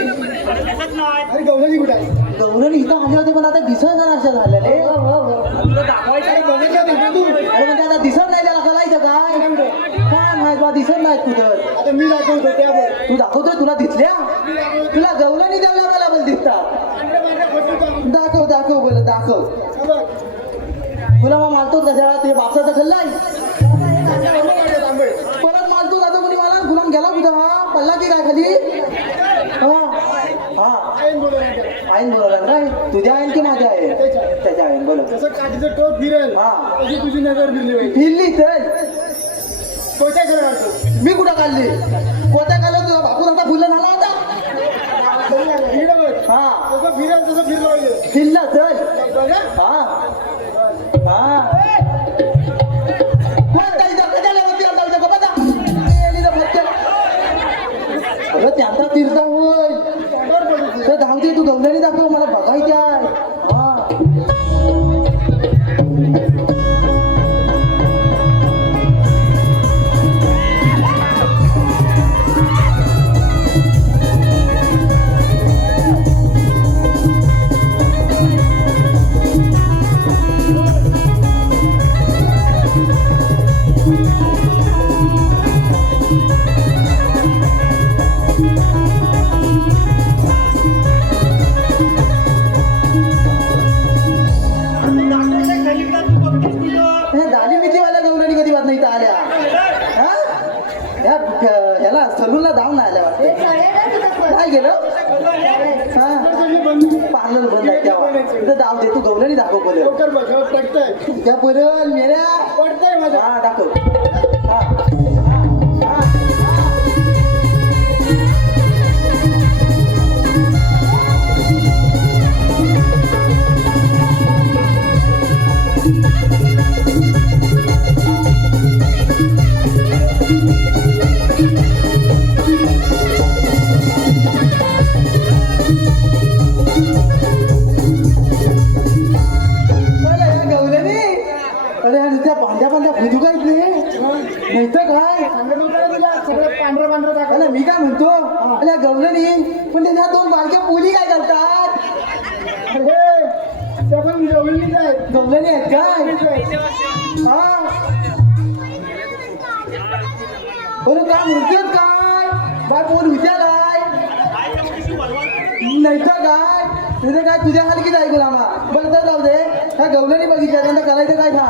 दिसत नाही अरे गौराजी कुठे आहे गौरण इथं आले होते पण आता दिसत नाही अशा झालेले तुला दाखवायचं अरे गौराजीला भेटला तू अरे म्हणजे आता दिसत नाही त्याला कलायचं काय माहित बा दिसत नाही तुझं आता मी दाखवतो त्यावर तू दाखवतोय तुला दिसल्या तुला गवळणी द्यायला मला बोल दिसतात दाखव दाखव बोल दाखव तुला मग मालतो कशा ते बापसाचा खल्लाय परत मालतो जातो कोणी मला गुलाम गेला कुठं हा पल्ला की काय खाली हा आईन बरोबर काय तुझ्या आईन की माझ्या आहे त्याच्या आईन बरोबर तसं काठीचं टोक फिरेल हा. तशी तुझी नजर फिरली पाहिजे फिरली तर कोच्या खरं काढतो मी कुठं काढली कोट्या काढलं तुझा बापूर आता फुलं झाला होता फिरलं बघ. हा तसं फिरेल तसं फिरलं पाहिजे फिरला तर बघा. हा हा अगं त्यांचा तीर्था होय तर धावते तू गवल्याने दाखव मला बघायचे आहे हा हे दाली मिठीवाल्या गवल्याने कधी वाट नाही इथं आल्या हा ह्याला सलूनला धावून आल्या वाटते काय गेलं हा पार्लर बंद आहे तेव्हा इथं धाव दे तू गवल्याने दाखव बोल लवकर बघ हो, पटतंय त्या परल मेल्या पटतंय माझं हा दाखव हा अरे या गवल्याने अरे या नुसत्या पांढ्या पांढ्या फुजू काय नाही तर काय सगळं पांढरं पांढरं दाखव अरे मी काय म्हणतो अरे गवल्याने पण त्याच्या दोन बारक्या मुली काय करतात अरे त्या पण गवळणीच आहेत गवल्याने आहेत काय हा बरं काय म्हणतात काय बाय पोर विचाराय नाही तर काय तिथे काय तुझ्या हलकीच आहे गुलामा बरं तर जाऊ दे ह्या गवल्याने बघितलं त्यांना करायचं काय था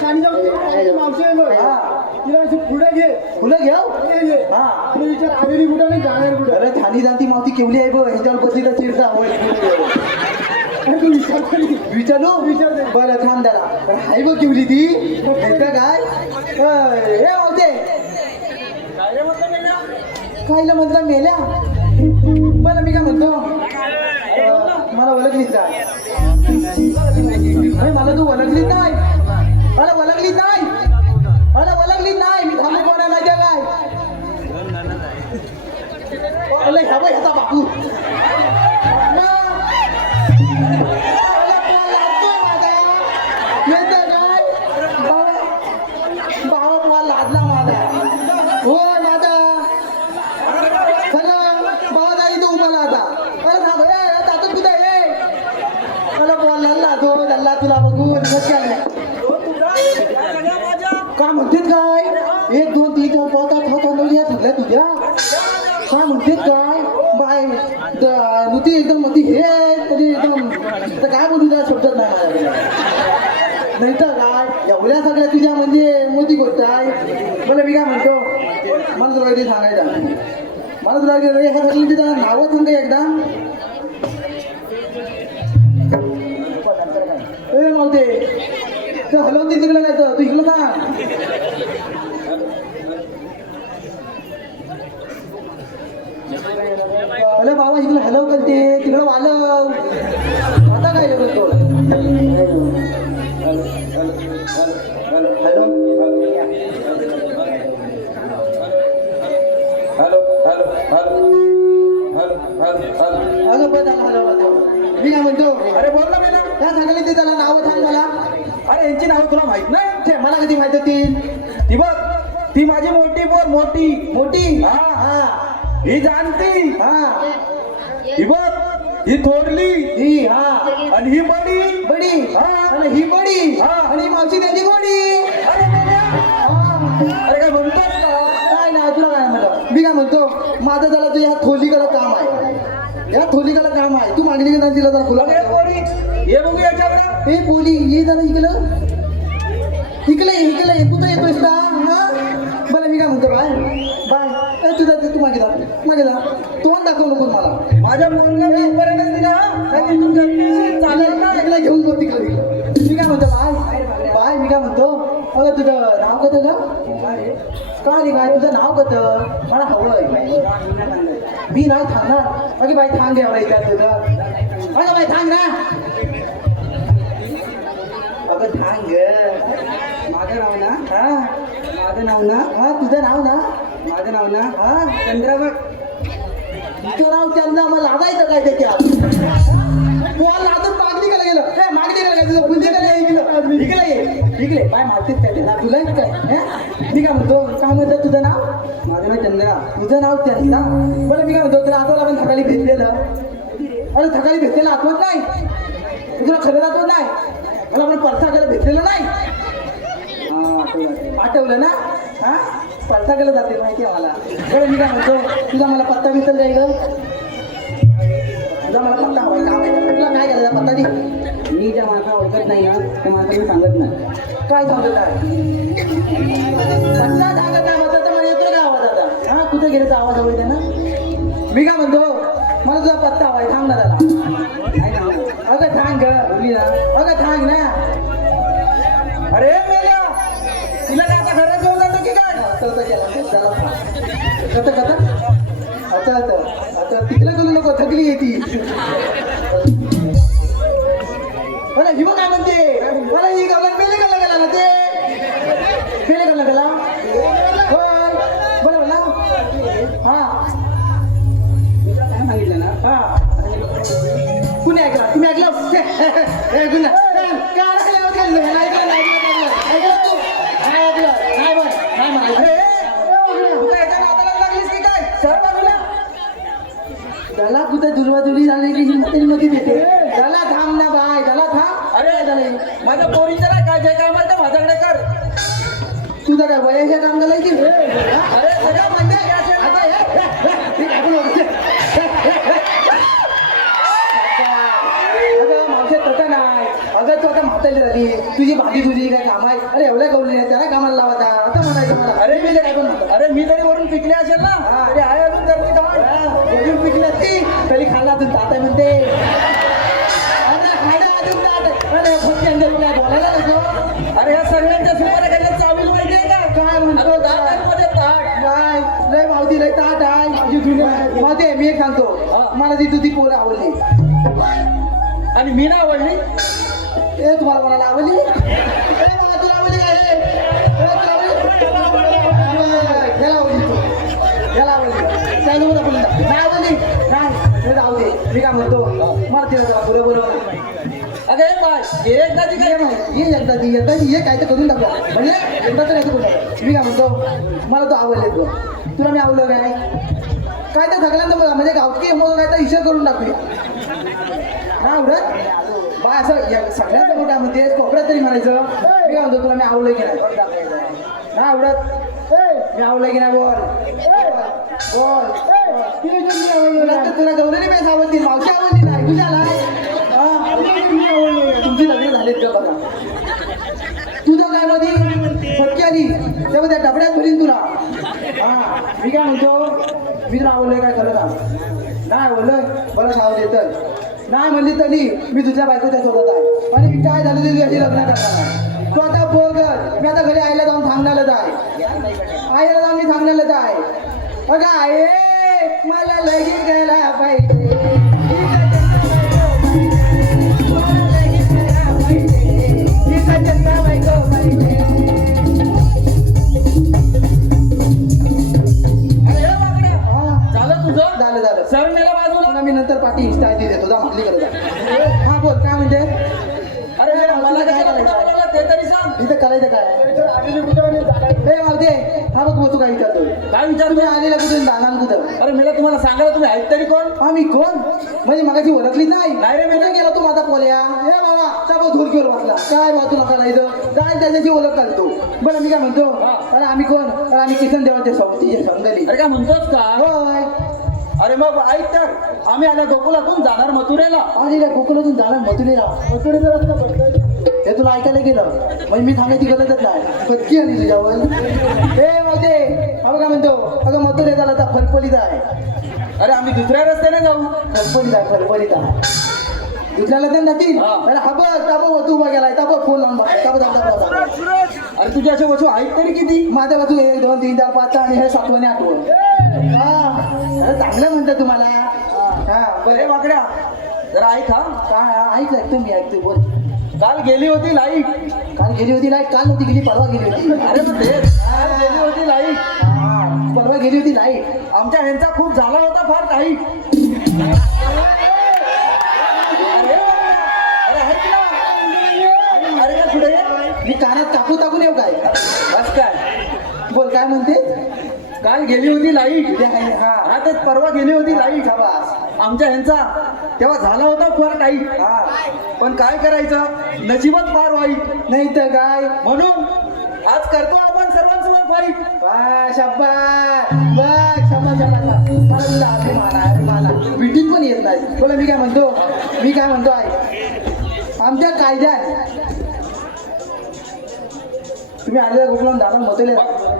खाणी जाऊन मावशी आहे बघ. हा तिला अशी पुढे घे फुलं घेऊ पुढे घे हा आणि विचार आलेली कुठं नाही जाणार कुठं अरे ठाणी जाती मावती केवली आहे बघ ह्याच्यावर बसली तर चिरता होय आणि तू विचार करी विचारू विचारते. बरं थांब त्याला हाय बघ केवली ती नाही का काय हे होते खायला म्हटलं मेल्या मला मी काय म्हणतो मला ओळखलीच काय अरे मला तू ओळखलीच नाही मला ओळखलीच नाही मला ओळखलीच नाही मी थांबू कोणा माहिती काय अरे ह्या बघ ह्याचा बापू लादला माझा हो दादा खरं बाबा दादी तू मला आता अरे थांब दादा कुठे आहे मला बॉल हल्ला तो हल्ला तुला बघून काय म्हणतेत काय 1 2 3 4 5 6 7 8 9 या सगळ्या तुझ्या काय म्हणतेत काय बाय नुती एकदम मती हे तरी एकदम तर काय बोलू त्या शब्दात नाही माझ्याकडे नाही तर काय एवढ्या सगळ्या तुझ्या म्हणजे मोठी गोष्ट आहे मला मी काय म्हणतो मला तुला ते सांगायचं मला तुला ह्या सगळी तिथं नावं सांग एकदा ए मावते ते हलवून तिकडे काय तू इकडं सांग अरे बाबा इकडे हलव करते तिकडं वालव आता काय करतो हॅलो अगं पण हॅलो मी काय म्हणतो अरे बोल ना मला त्या सांगायला ते त्याला नावं सांग मला अरे यांची नावं तुला माहित नाही मला कधी माहित होती ती बघ ती माझी मोठी पोर मोठी मोठी हा हा ही जाणती हा ही बघ ही थोरली ही हा आणि ही बडी बडी हा. आणि ही बडी हा. आणि ही मावशी त्यांची गोडी अरे मेल्या. अरे काय म्हणतोस का काय नाही तुला काय म्हणलं मी काय म्हणतो माझं जरा तुझ्या थोलीकडं काम आहे या थोलीकडं काम आहे तू मागणी का नाही दिला जरा खुला अरे पोरी ये बघू याच्याकडे हे बोली ये जरा इकडं इकडे कुठं येतोयस का हा बरं मी काय म्हणतो बाय बाय तुझा तू मागे जा तोंड दाखवू नको मला माझ्या मुलगा मी इथपर्यंत दिला चालेल ना एकला घेऊन बघ तिकडे मी काय म्हणतो बाय मी काय म्हणतो अगं तुझं नाव कसं का रे बाय तुझं नाव कसं मला हवंय मी नाही थांबणार अगे बाई थांब घ्यावं इथं तुझं अगं बाई थांब ना अगं थांब ग माझं नाव ना हा माझं नाव ना हा तुझं नाव ना माझं नाव ना हा चंद्रावर तुझं नाव त्यांना मला लागायचं काय त्याच्यात तुला लाजून मागणी करायला गेलं काय मागणी करायला काय तुझं बुंदी करायला गेलं इकडे काय मारतेच काय ना तुला काय मी काय म्हणतो काय म्हणतो तुझं नाव माझं नाव चंद्रा तुझं नाव चंद्रा बरं मी काय म्हणतो तुला आठवलं आपण सकाळी भेटलेलं अरे सकाळी भेटलेलं आठवत नाही तुला खरं आठवत नाही मला आपण परसाकडे भेटलेलं नाही आठवलं ना हा परसाकडे जाते माहिती आहे मला बरं मी काय म्हणतो तुझा मला पत्ता भेटेल जाईल ग तुझा मला पत्ता हवाय का माहिती तुला काय करायचा पत्ता दे मी ज्या माणसाला ओळखत नाही ना त्या माणसाला मी सांगत नाही काय सांगत आहे पत्ता सांगत नाही माझा मला येतो का आवाज आता हा कुठे गेल्याचा आवाज हवाय ना मी काय म्हणतो मला तुझा पत्ता हवाय थांब ना त्याला अगं थांब ग बोली ना अगं थांब ना अरे मेल्या तुला काय आता घरात घेऊन जातो की काय आता तिकडे करू नको थकली येते मला हिव काय म्हणते मला ही गावला मेले का गेला ना ते मेले का गेला होय बरं बोला हा काय मागितलं ना हा कुणी ऐकला तुम्ही ऐकलं गुन्हा त्याला कुठे दुर्वाजुली झाली की हॉटेलमध्ये देते त्याला थांब ना बाय त्याला थांब अरे झालं माझ्या पोरीचं नाही काय जे काम आहे ते माझ्याकडे कर तुझं काय वयाच्या काम झालंय की अरे सगळं म्हणजे आता अगं मावशे तसं नाही अगं तू आता म्हातारी झाली तुझी भाजी तुझी काय काम आहे अरे एवढ्या गवली नाही त्याला कामाला लावायचा आता म्हणायचं मला अरे मी काय पण म्हणतो अरे मी तरी वरून पिकले असेल ना अरे आहे अजून तर काय अजून पिकली असती तरी खाल्ला अजून ताता म्हणते अरे खायला अजून ताट अरे फक्त तुला बोलायला नको अरे ह्या सगळ्यांच्या सुमारे काही चावील माहितीये का काय म्हणतो अरे दातांमध्ये ताट काय लय मावती लय ताट आहे माझी जुनी मावते मी एक सांगतो मला ती तुझी पोरं आवडली आणि मी ना आवडली ए तुम्हाला कोणाला आवडली ए मला तुला आवडली काय रे? ए, तुला आवडली? याला आवडली तू याला आवडली त्याला बोला बोलून नाही आवडली नाही जाऊ दे मी काय म्हणतो मला तिला जरा बरोबर अगं हे काय एकदा ती काय ये एकदा ती ये काय तर करून टाकू म्हणजे एकदा तर करून टाकू मी काय म्हणतो मला तो आवडले तुला मी आवडलं काय तर सगळ्यांना म्हणजे गावठी मग काय तर इशारा करून टाकूया नाही आवडत बा असं सगळ्यांचा मोठा म्हणते कोपऱ्यात तरी म्हणायचं मी काय म्हणतो तुला मी आवडलं की नाही आवडत मी आवडलं की नाही बोल तुला गौरीने पैसा आवडतील मावशी आवडली नाही तुझ्याला तुमची लग्न झालीत का बघा तुझं काय मध्ये फटकी आली तेव्हा त्या डबड्यात भरीन तुला हा मी काय म्हणतो मी तुला आवडलंय काय खरं ना नाही आवडलं बरं नाव देतं नाही म्हणली तरी मी तुझ्या बायकोच्या सोबत आहे आणि मी काय झालं तुझी अशी लग्न करणार तू आता बोल मी आता घरी आईला जाऊन सांगणारच आहे आईला जाऊन मी सांगणारच आहे अगं आहे मला लगीन करायला पाहिजे झालं सर मेला बाजूला मी नंतर पाठी इंस्टा आयडी देतो जा म्हटली करत हा बोल काय म्हणते अरे मला काय करायचं ते तरी सांग इथं करायचं काय ए मावते हा बघ तू काय विचारतो काय विचार तुम्ही आलेला कुठून जाणार कुठं अरे मला तुम्हाला सांगायला तुम्ही आहेत तरी कोण हा मी कोण म्हणजे मगाची ओळखली नाही नाही रे, मी कुठे गेला तू माझा पोल्या ए बाबा त्या धुरकीवर बसला काय बाजू नका नाही काय त्याच्याची ओळख घालतो बरं मी काय म्हणतो अरे आम्ही कोण अरे आम्ही किसन देवाचे संगती संगली अरे काय म्हणतोस का होय अरे मग ऐक तर आम्ही आल्या गोकुलातून जाणार मथुरेला आलेल्या कोकणातून जाणार मथुरेचा रस्ता बदलायचा. हे तुला ऐकायला गेलं म्हणजे मी सांगायची गरजच नाही पत्की आली तुझ्यावर ए मावते अगं काय म्हणतो अगं मथुरेचा रस्ता फलफलीचा आहे अरे आम्ही दुसऱ्या रस्त्याने जाऊ फलफलीचा दुसऱ्याला तर जातील हा. अरे हा बघ ताबो तू बघ गेलाय ताबो फोन लावून बघ ताबो अरे तुझ्या अशा वस्तू आहेत तरी किती माझ्या बाजू 1 2 3 4 5 आणि हे 7 8 अरे चांगलं म्हणतं तुम्हाला हा बरे वाकड्या जरा ऐक हा काय ऐकलं मी ऐकतो बोल काल गेली होती लाईट काल गेली होती लाईट काल नव्हती गेली परवा गेली होती अरे मग तेच काल गेली होती लाईट हा, परवा गेली होती लाईट आमच्या ह्यांचा खूप झाला होता फार टाईट अरे ऐक ना अरे काय पुढे ये? मी कानात कापूर टाकून येऊ काय बस काय बोल काय म्हणते काल गेली होती लाईट हा हा तेच परवा गेली होती लाईट शाबास. आमच्या ह्यांचा तेव्हा झाला होता फार टाईट हा पण काय करायचं नशिबात फार वाईट नाही तर काय म्हणून आज करतो आपण सर्वांसमोर फाईट शाबास बघ शाबास शाबास मला तुला अभिमान आहे भेटीत पण येत नाही बोला मी काय म्हणतो आहे आमच्या कायद्यात तुम्ही आलेल्या गोकुळात जाणार मोठे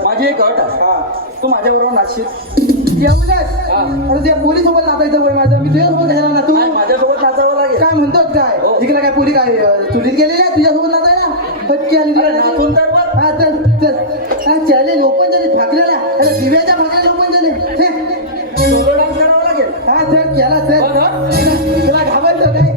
माझी एक अट आहे हा तू माझ्याबरोबर नाचशील एवढंच अरे ते पोलीस सोबत नाचायचं वय माझं मी तुझ्यासोबत कशाला ना तू नाही, माझ्यासोबत नाचावं लागेल काय म्हणतोस काय हो. तिकडे काय पोली काय चुलीत गेलेली आहे तुझ्यासोबत नाचायला पटकी आली अरे नाचून तर बघ. हा चल चॅलेंज ओपन झाले फाकलेला अरे दिव्याच्या फाकलेला ओपन झाले सोलो डान्स करावा लागेल हा चल केला चल बघ हा. तुला घाबरतो काय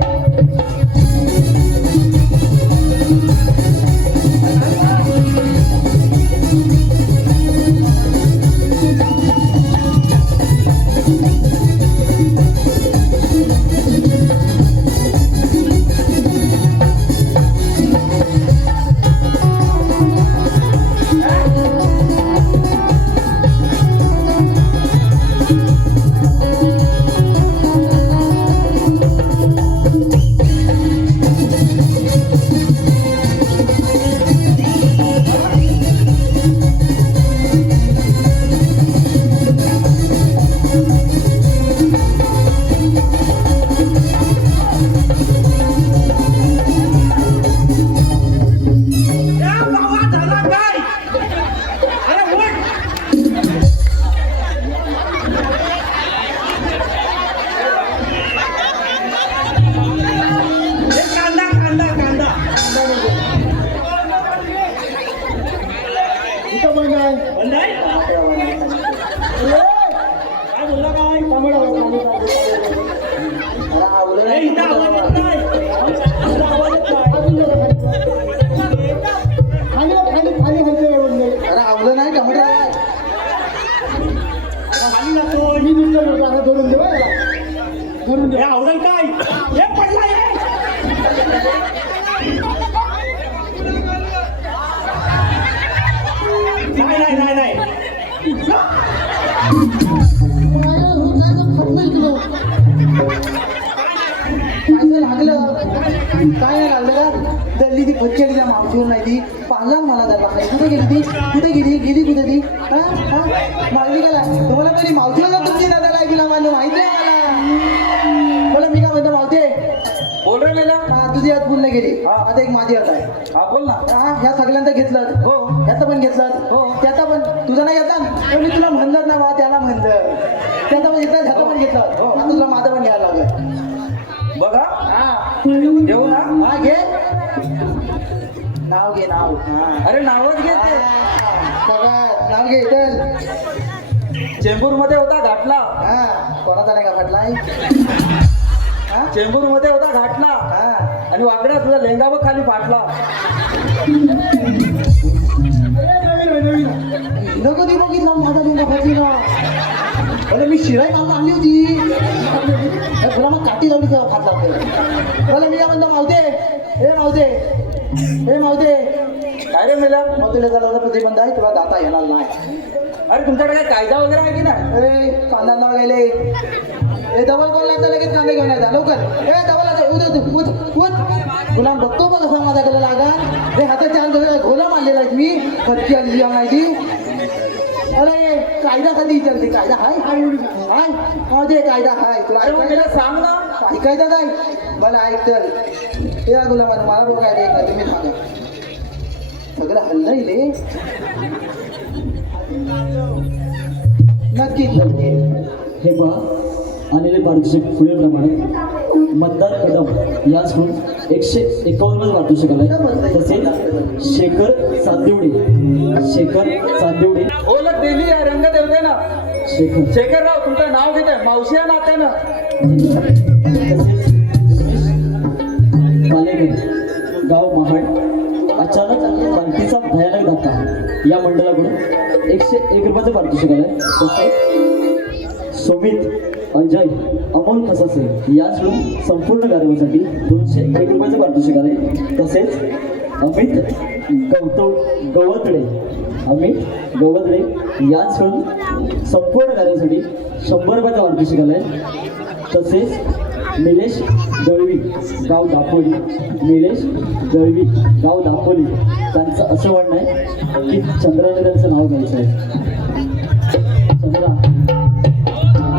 इथं पण काय बंद आहे? काय बोलला काय ए, इथं आवाज येत नाही. इथं आवाज येत नाही. खाली खाली बोलले अरे आवलं नाही का म्हणा खाली जातोय. मी दुसरं आता धरून दे बरं याला. धरून हे दे आवडेल काय हे पडला हे. नाही नाही काय लागलं काय नाही लागलं का दल्ली ती फटके दिल्या मावशीवर नाही ती पाहिला मला त्याला कुठे गेली ती गेली कुठे ती हा हा मागली गेला तुम्हाला पहिली मावशीला तुमची दादाला गेला मला माहिती आहे मला बोला मी काय म्हणतो मावते बोल रे मेला हा तुझी हात पूर्ण गेली आता एक माझी हात आहे हा बोल ना हा ह्या सगळ्यांचं घेतलं हो ह्याचं पण घेतलं हो त्याचा पण तुझं नाही घेतला पण मी तुला म्हणलं ना बा त्याला म्हणलं त्याचा पण घेतलं ह्याचं पण घेतलं हो आता तुला माझं पण घ्यायला लागलं बघा हा घेऊ ना हा घे नाव घे नाव हा अरे नावच घेते सगळ्यात नाव घे चल चेंबूर मध्ये होता घाटला हा कोणाचा नाही का म्हटलाय हा चेंबूर मध्ये होता घाटला हा आणि वाकड्या तुझा लेंगा बघ खाली फाटला नको ती बघितला माझा लिंगा फाटलीला अरे मी शिराई मागून आणली होती तुला मग काठी लावली तेव्हा फाटला मला मी काय म्हणतो मावते हे मावते काय रे मेला मग तुला जरा प्रतिबंध आहे तुला जाता येणार नाही. अरे तुमच्याकडे काय कायदा वगैरे आहे की नाही? कांदा गेले हे डबल कॉल लागता लगेच कांदे घेऊन येतात लवकर. डबल तुला बघतो बघ कसा माझ्याकडे लागा रे हातात चार घोला मारलेला आहे मी कच्ची आली माहिती. अरे कायदा कधी विचारते कायदा हाय दे कायदा हाय तुला ऐकायला सांग ना. ऐकायचा नाही मला ऐक तर या तुला मला बघायला येत तुम्ही सांगा सगळं हल्लंय रे नक्कीच. हे पहा आलेले पारितोषिक पुढीलप्रमाणे मतदार कदम याचकडून 151 पारितोषिक आलंय. तसेच शेखर चांदिवडे ओळख दिली आहे रंग देवते ना शेखरराव तुमचं नाव घेत आहे मावशी या नात्यानं. कालेकर गाव महाड अचानक पार्टीचा भयानक धक्का या मंडळाकडून 101 रुपयाचं पारितोषिक आलंय. तसेच सुमित अजय अमोल खसासे याचकडून संपूर्ण कार्यक्रमासाठी 201 रुपयाचं पारितोषिक आलंय. तसेच अमित गवतडे याचकडून संपूर्ण कार्यासाठी 100 रुपयाचं पारितोषिक आलंय. तसेच निलेश दळवी गाव दापोली त्यांचं असं म्हणणं आहे की चंद्राने त्यांचं नाव घ्यायचं आहे. चंद्रा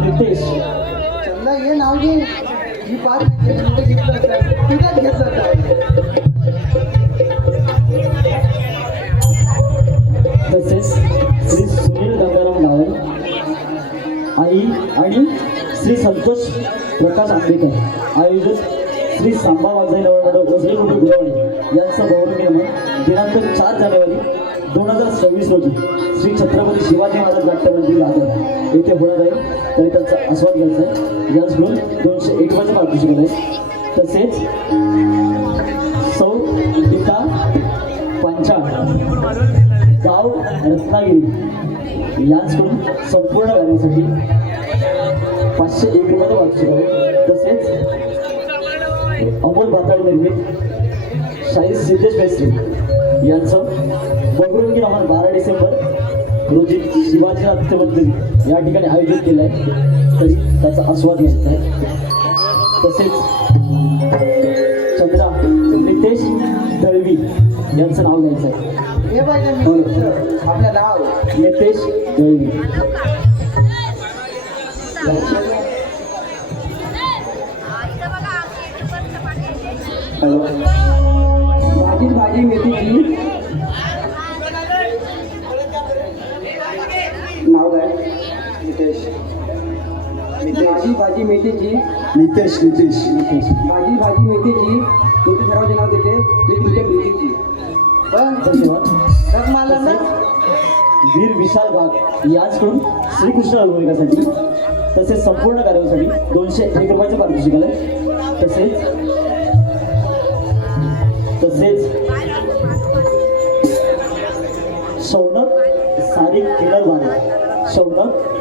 नितेश चंदा हे नाव घे ही पाच तुझ्याच घेतलं तसेच श्री सुनील गंगाराम गावल आई आणि श्री संतोष प्रकाश आंबेकर आयोजक श्री सांबा वाघजाई नवरमंडळ वसई मोठी गुरवणे यांचं बहुनियमन दिनांक 4 जानेवारी 2026 रोजी श्री छत्रपती शिवाजी महाराज नाट्य मंदिर दादर येथे होणार आहे. तरी त्यांचा आस्वाद घ्यायचा आहे. याचकडून 201 रुपयाचं पारितोषिक आहे. तसेच सौ गीता पांचाळ गाव रत्नागिरी यांचकडून संपूर्ण कार्यासाठी 501 रुपयाचं पारितोषिक आहे. तसेच अमोल भाताळ निर्मित शाहीर सिद्धेश मेस्त्री यांचं बगरुंगी नमन 12 डिसेंबर रोजी शिवाजी नाट्य मंदिर या ठिकाणी आयोजित केलं आहे. तरी त्याचा आस्वाद घ्यायचा आहे. तसेच चंद्रा नितेश दळवी यांचं नाव घ्यायचं आहे. हे पाहिजे आपलं नाव नितेश दळवी. भाजी मेथीची नाव काय भाजी मेथीची नितेश भाजी मेथीची तुमच्या सर्वांचे नाव देते मी तुमच्या मेथीची. धन्यवाद. मला ना वीर विशाल वाघ याचकडून श्रीकृष्ण अभिषेकासाठी तसेच संपूर्ण कार्यासाठी 201 रुपयाचं पारितोषिक आलंय. तसेच शौनक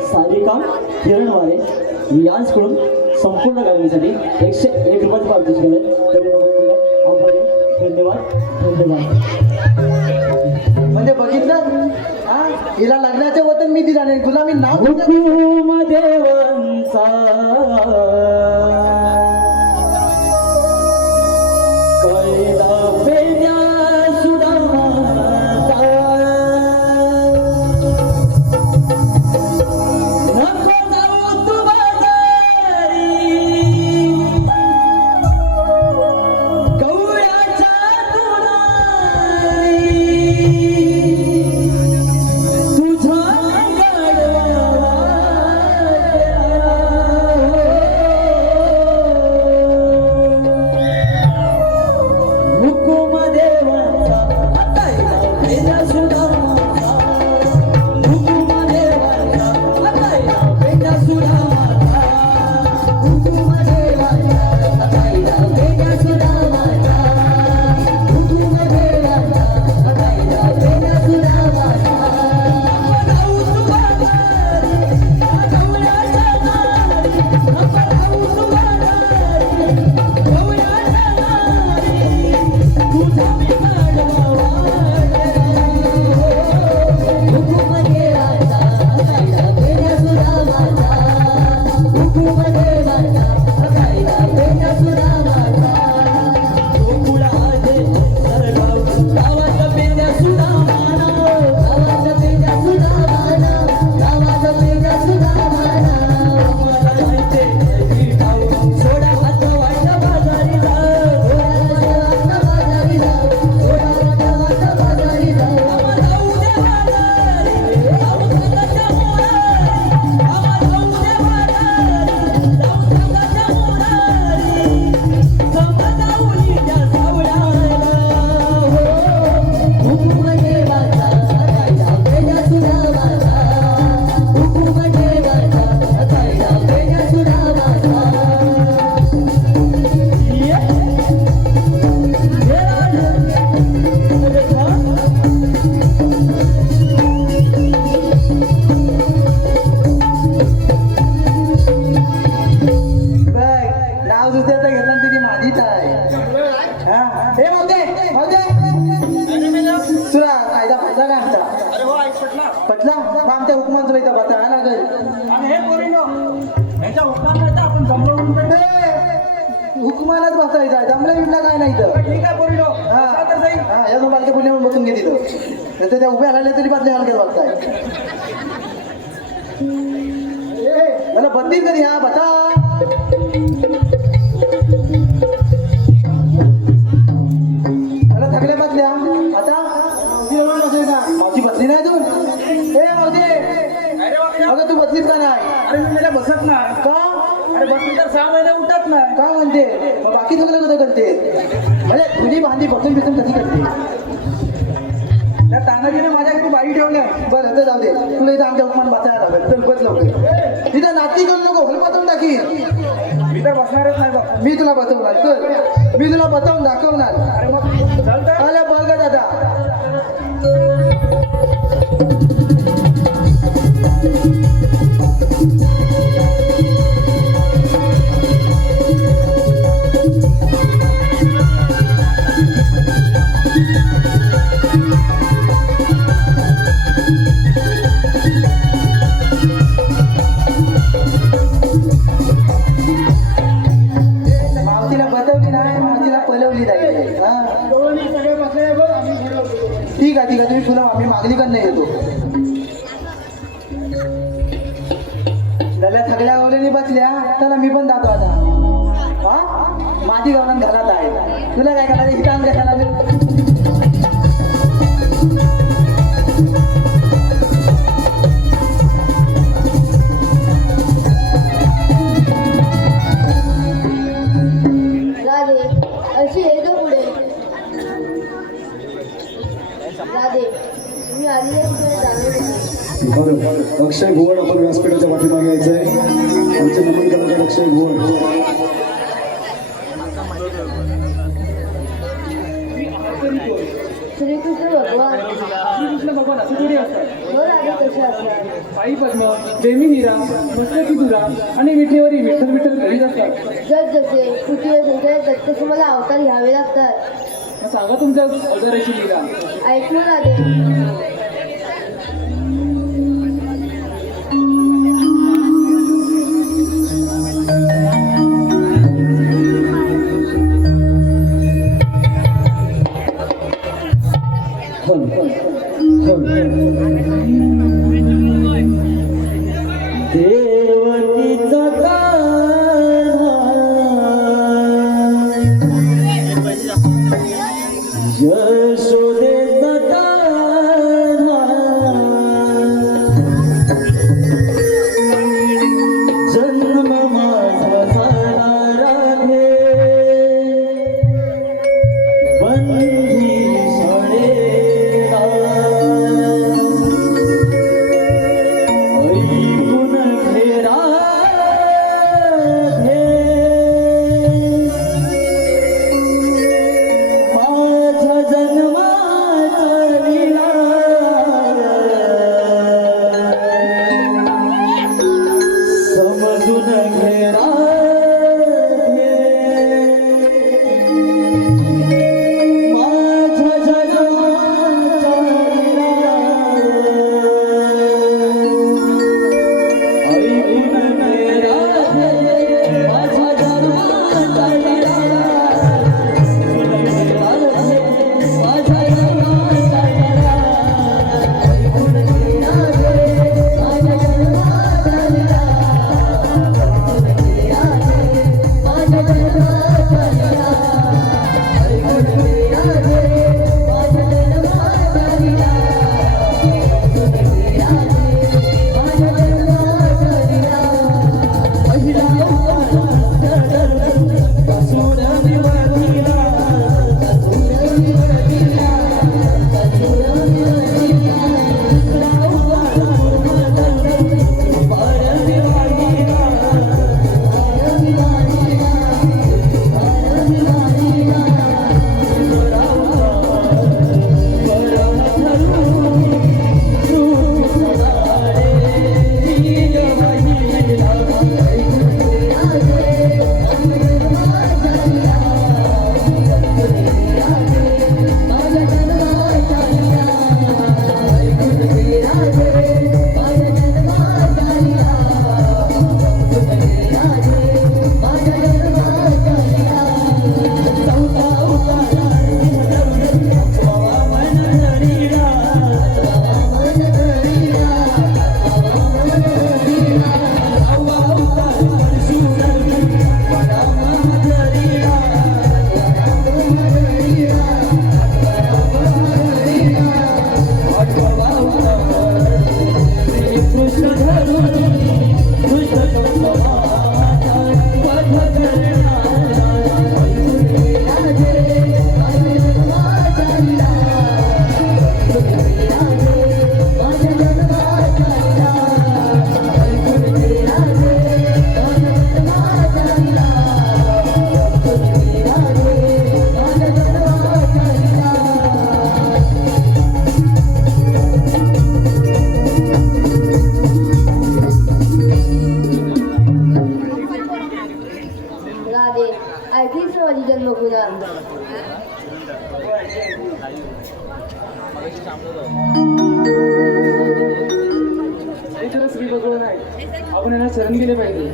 सारिका किरण वारे यांचकडून संपूर्ण कार्यासाठी 101 रुपयाचं पारितोषिक आलंय. तरी आभारी. धन्यवाद. म्हणजे बघितलं हा हिला लग्नाचे वतन मी दिला नाही तुला मी नाव देवांचा नाव दुसऱ्याचं घेतलं आणि तिची माझीच आहे हा हे भाऊदे तुला कायदा पटला काय आमचा पटला मग आमच्या हुकमांचं इथं बसायला लागेल हुकमालाच बसायचा जमलं विमला काय नाही तर ठीक आहे पोरीनो हा या दोन बालके पुण्या बसून घे तिथं नाही त्या उभ्या राहिल्या तरी बाजले हलक्यात बसताय मला बंदी कधी हा बता मला थकल्या बसल्या आता मावशी बसली नाही तू ए मावशी अगं तू बसलीस का नाही अरे मी मला बसत नाही का अरे बसली तर 6 महिने उठत नाही का म्हणते मग बाकी सगळं कसं करते म्हणजे तुझी भांडी बसून बिसून कशी करते त्या तानाजीने माझ्या घरी बाई ठेवल्या बरं तर जाऊ दे तुला इथं आमच्या हुकमान बसायला लागेल चल बस लवकर तिथं नाती करू नको होल पाठवून टाकी मी तर बसणारच नाही बघ मी तुला बसवणार चल मी तुला बसवून दाखवणार अरे मग चालतं आलं बघ ग दादा मावतीला बसवली नाही मावतीला पलवली नाही हा सगळे बसले बघ आम्ही बोलवतो ठीक आहे तुम्ही तुला आम्ही मागणी पण नाही येतो त्याला सगळ्या ओलेनी बसल्या तर मी पण जातो आता हा माझी गवळण घरात आहे तुला काय करायचं ही काम कशाला राधे अशी येतो पुढे राधे मी आली बरं अक्षय भुवन आपण व्यासपीठाच्या पाठीमागे यायचं आहे आमचे नमन करणारे अक्षय भुवन श्रीकृष्ण भगवान श्रीकृष्ण भगवान असं थोडी असतात हो राधे कसे असतात आई पद्म देवी हिरा मस्तकी दुरा आणि विठेवरी विठ्ठल विठ्ठल घरीच असतात जग जसे पृथ्वीवर संचार तसे मला अवतार घ्यावे लागतात मग सांगा तुमच्या अवताराची लीला ऐकून राधे देवतीचा यशोदेचा राधे ऐकलीस ना माझी जन्मभूना. हे खरंच श्री भगवान आहे. आपण यांना शरण गेले पाहिजे.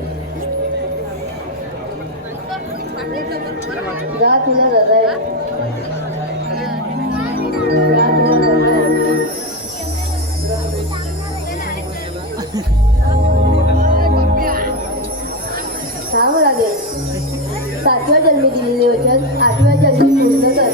जा तुला हृदय जा तुला हृदय. थांब राधे. 7व्या जन्मी दिलेले वचन 8व्या जन्मी पूर्ण कर.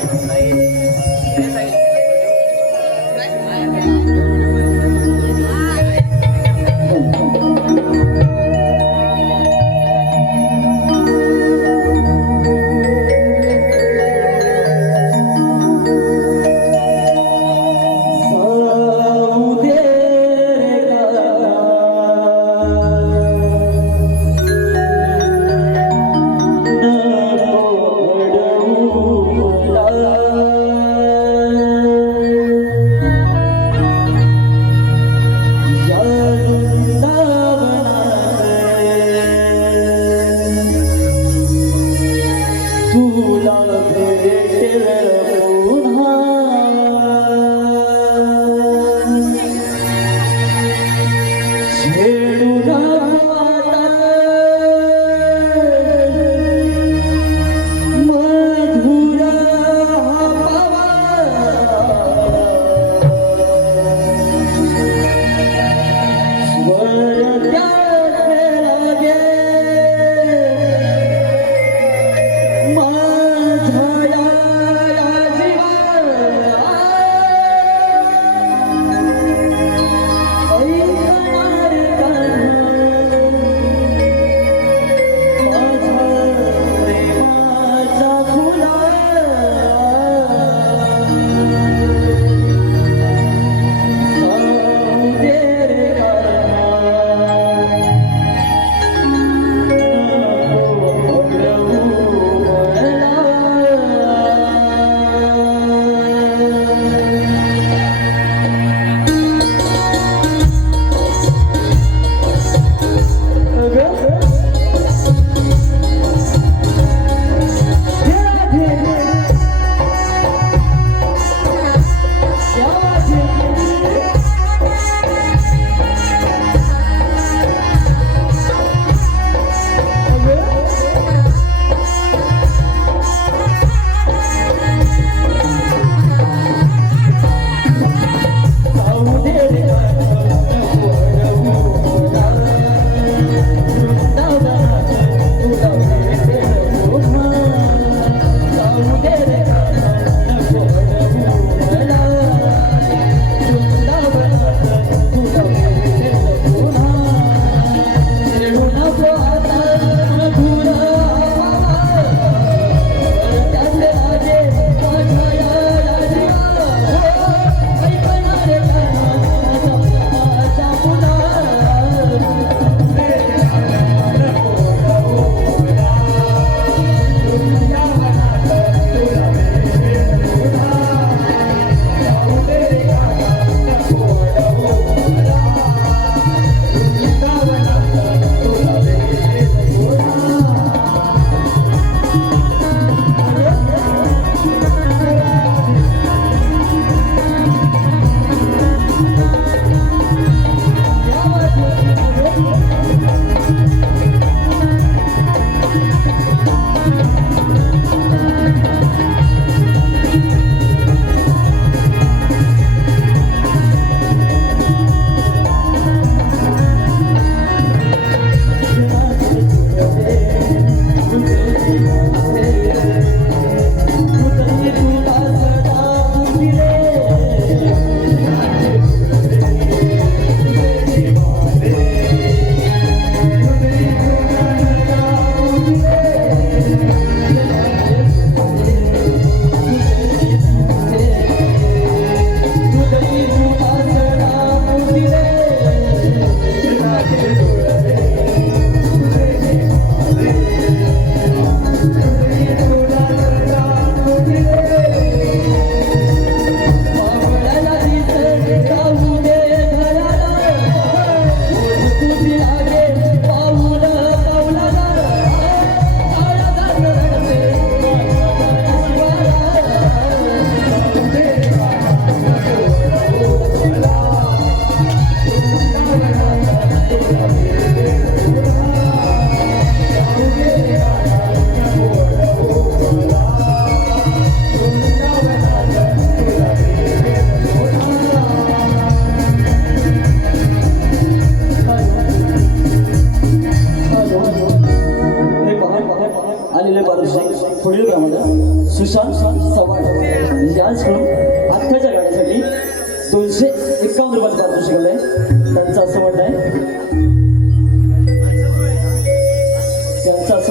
आलेले पारितोषिक पुढील प्रमाणे सुशांत चव्हाण यांच्याकडून आत्ताच्या गाण्यासाठी 251 रुपयाचं पारितोषिक आलंय. त्यांचं असं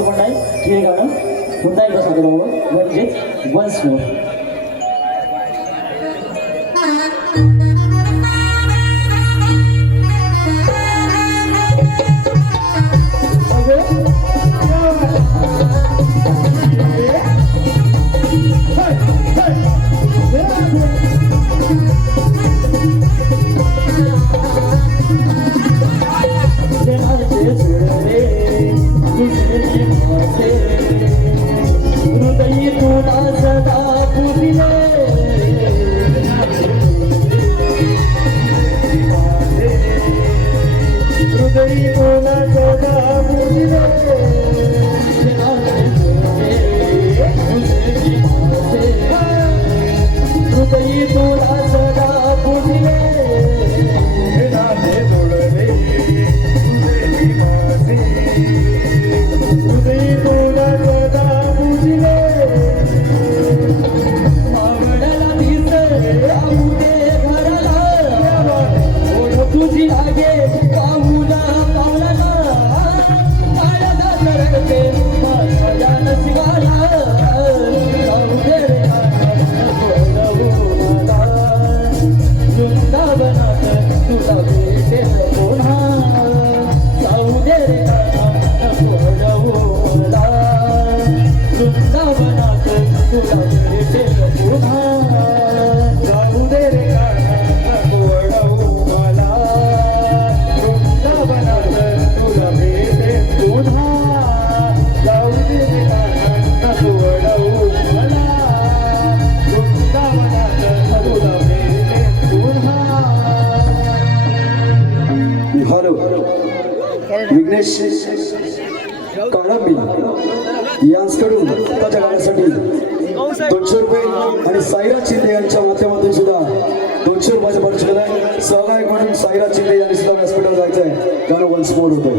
म्हणणं आहे की हे गाणं पुन्हा एकदा सादरावं म्हणजेच वन्स मोर. विघ्नेश काळंबी यांच्याकडून त्याच्या गाण्यासाठी 200 रुपये आणि साईराज शिंदे यांच्या माध्यमातून सुद्धा 200 रुपयाचं पारितोषिक आहे. सहकार्य म्हणून साईराज शिंदे यांनी सुद्धा व्यासपीठावर जायचं आहे. गाणं वन्स मोर होतं.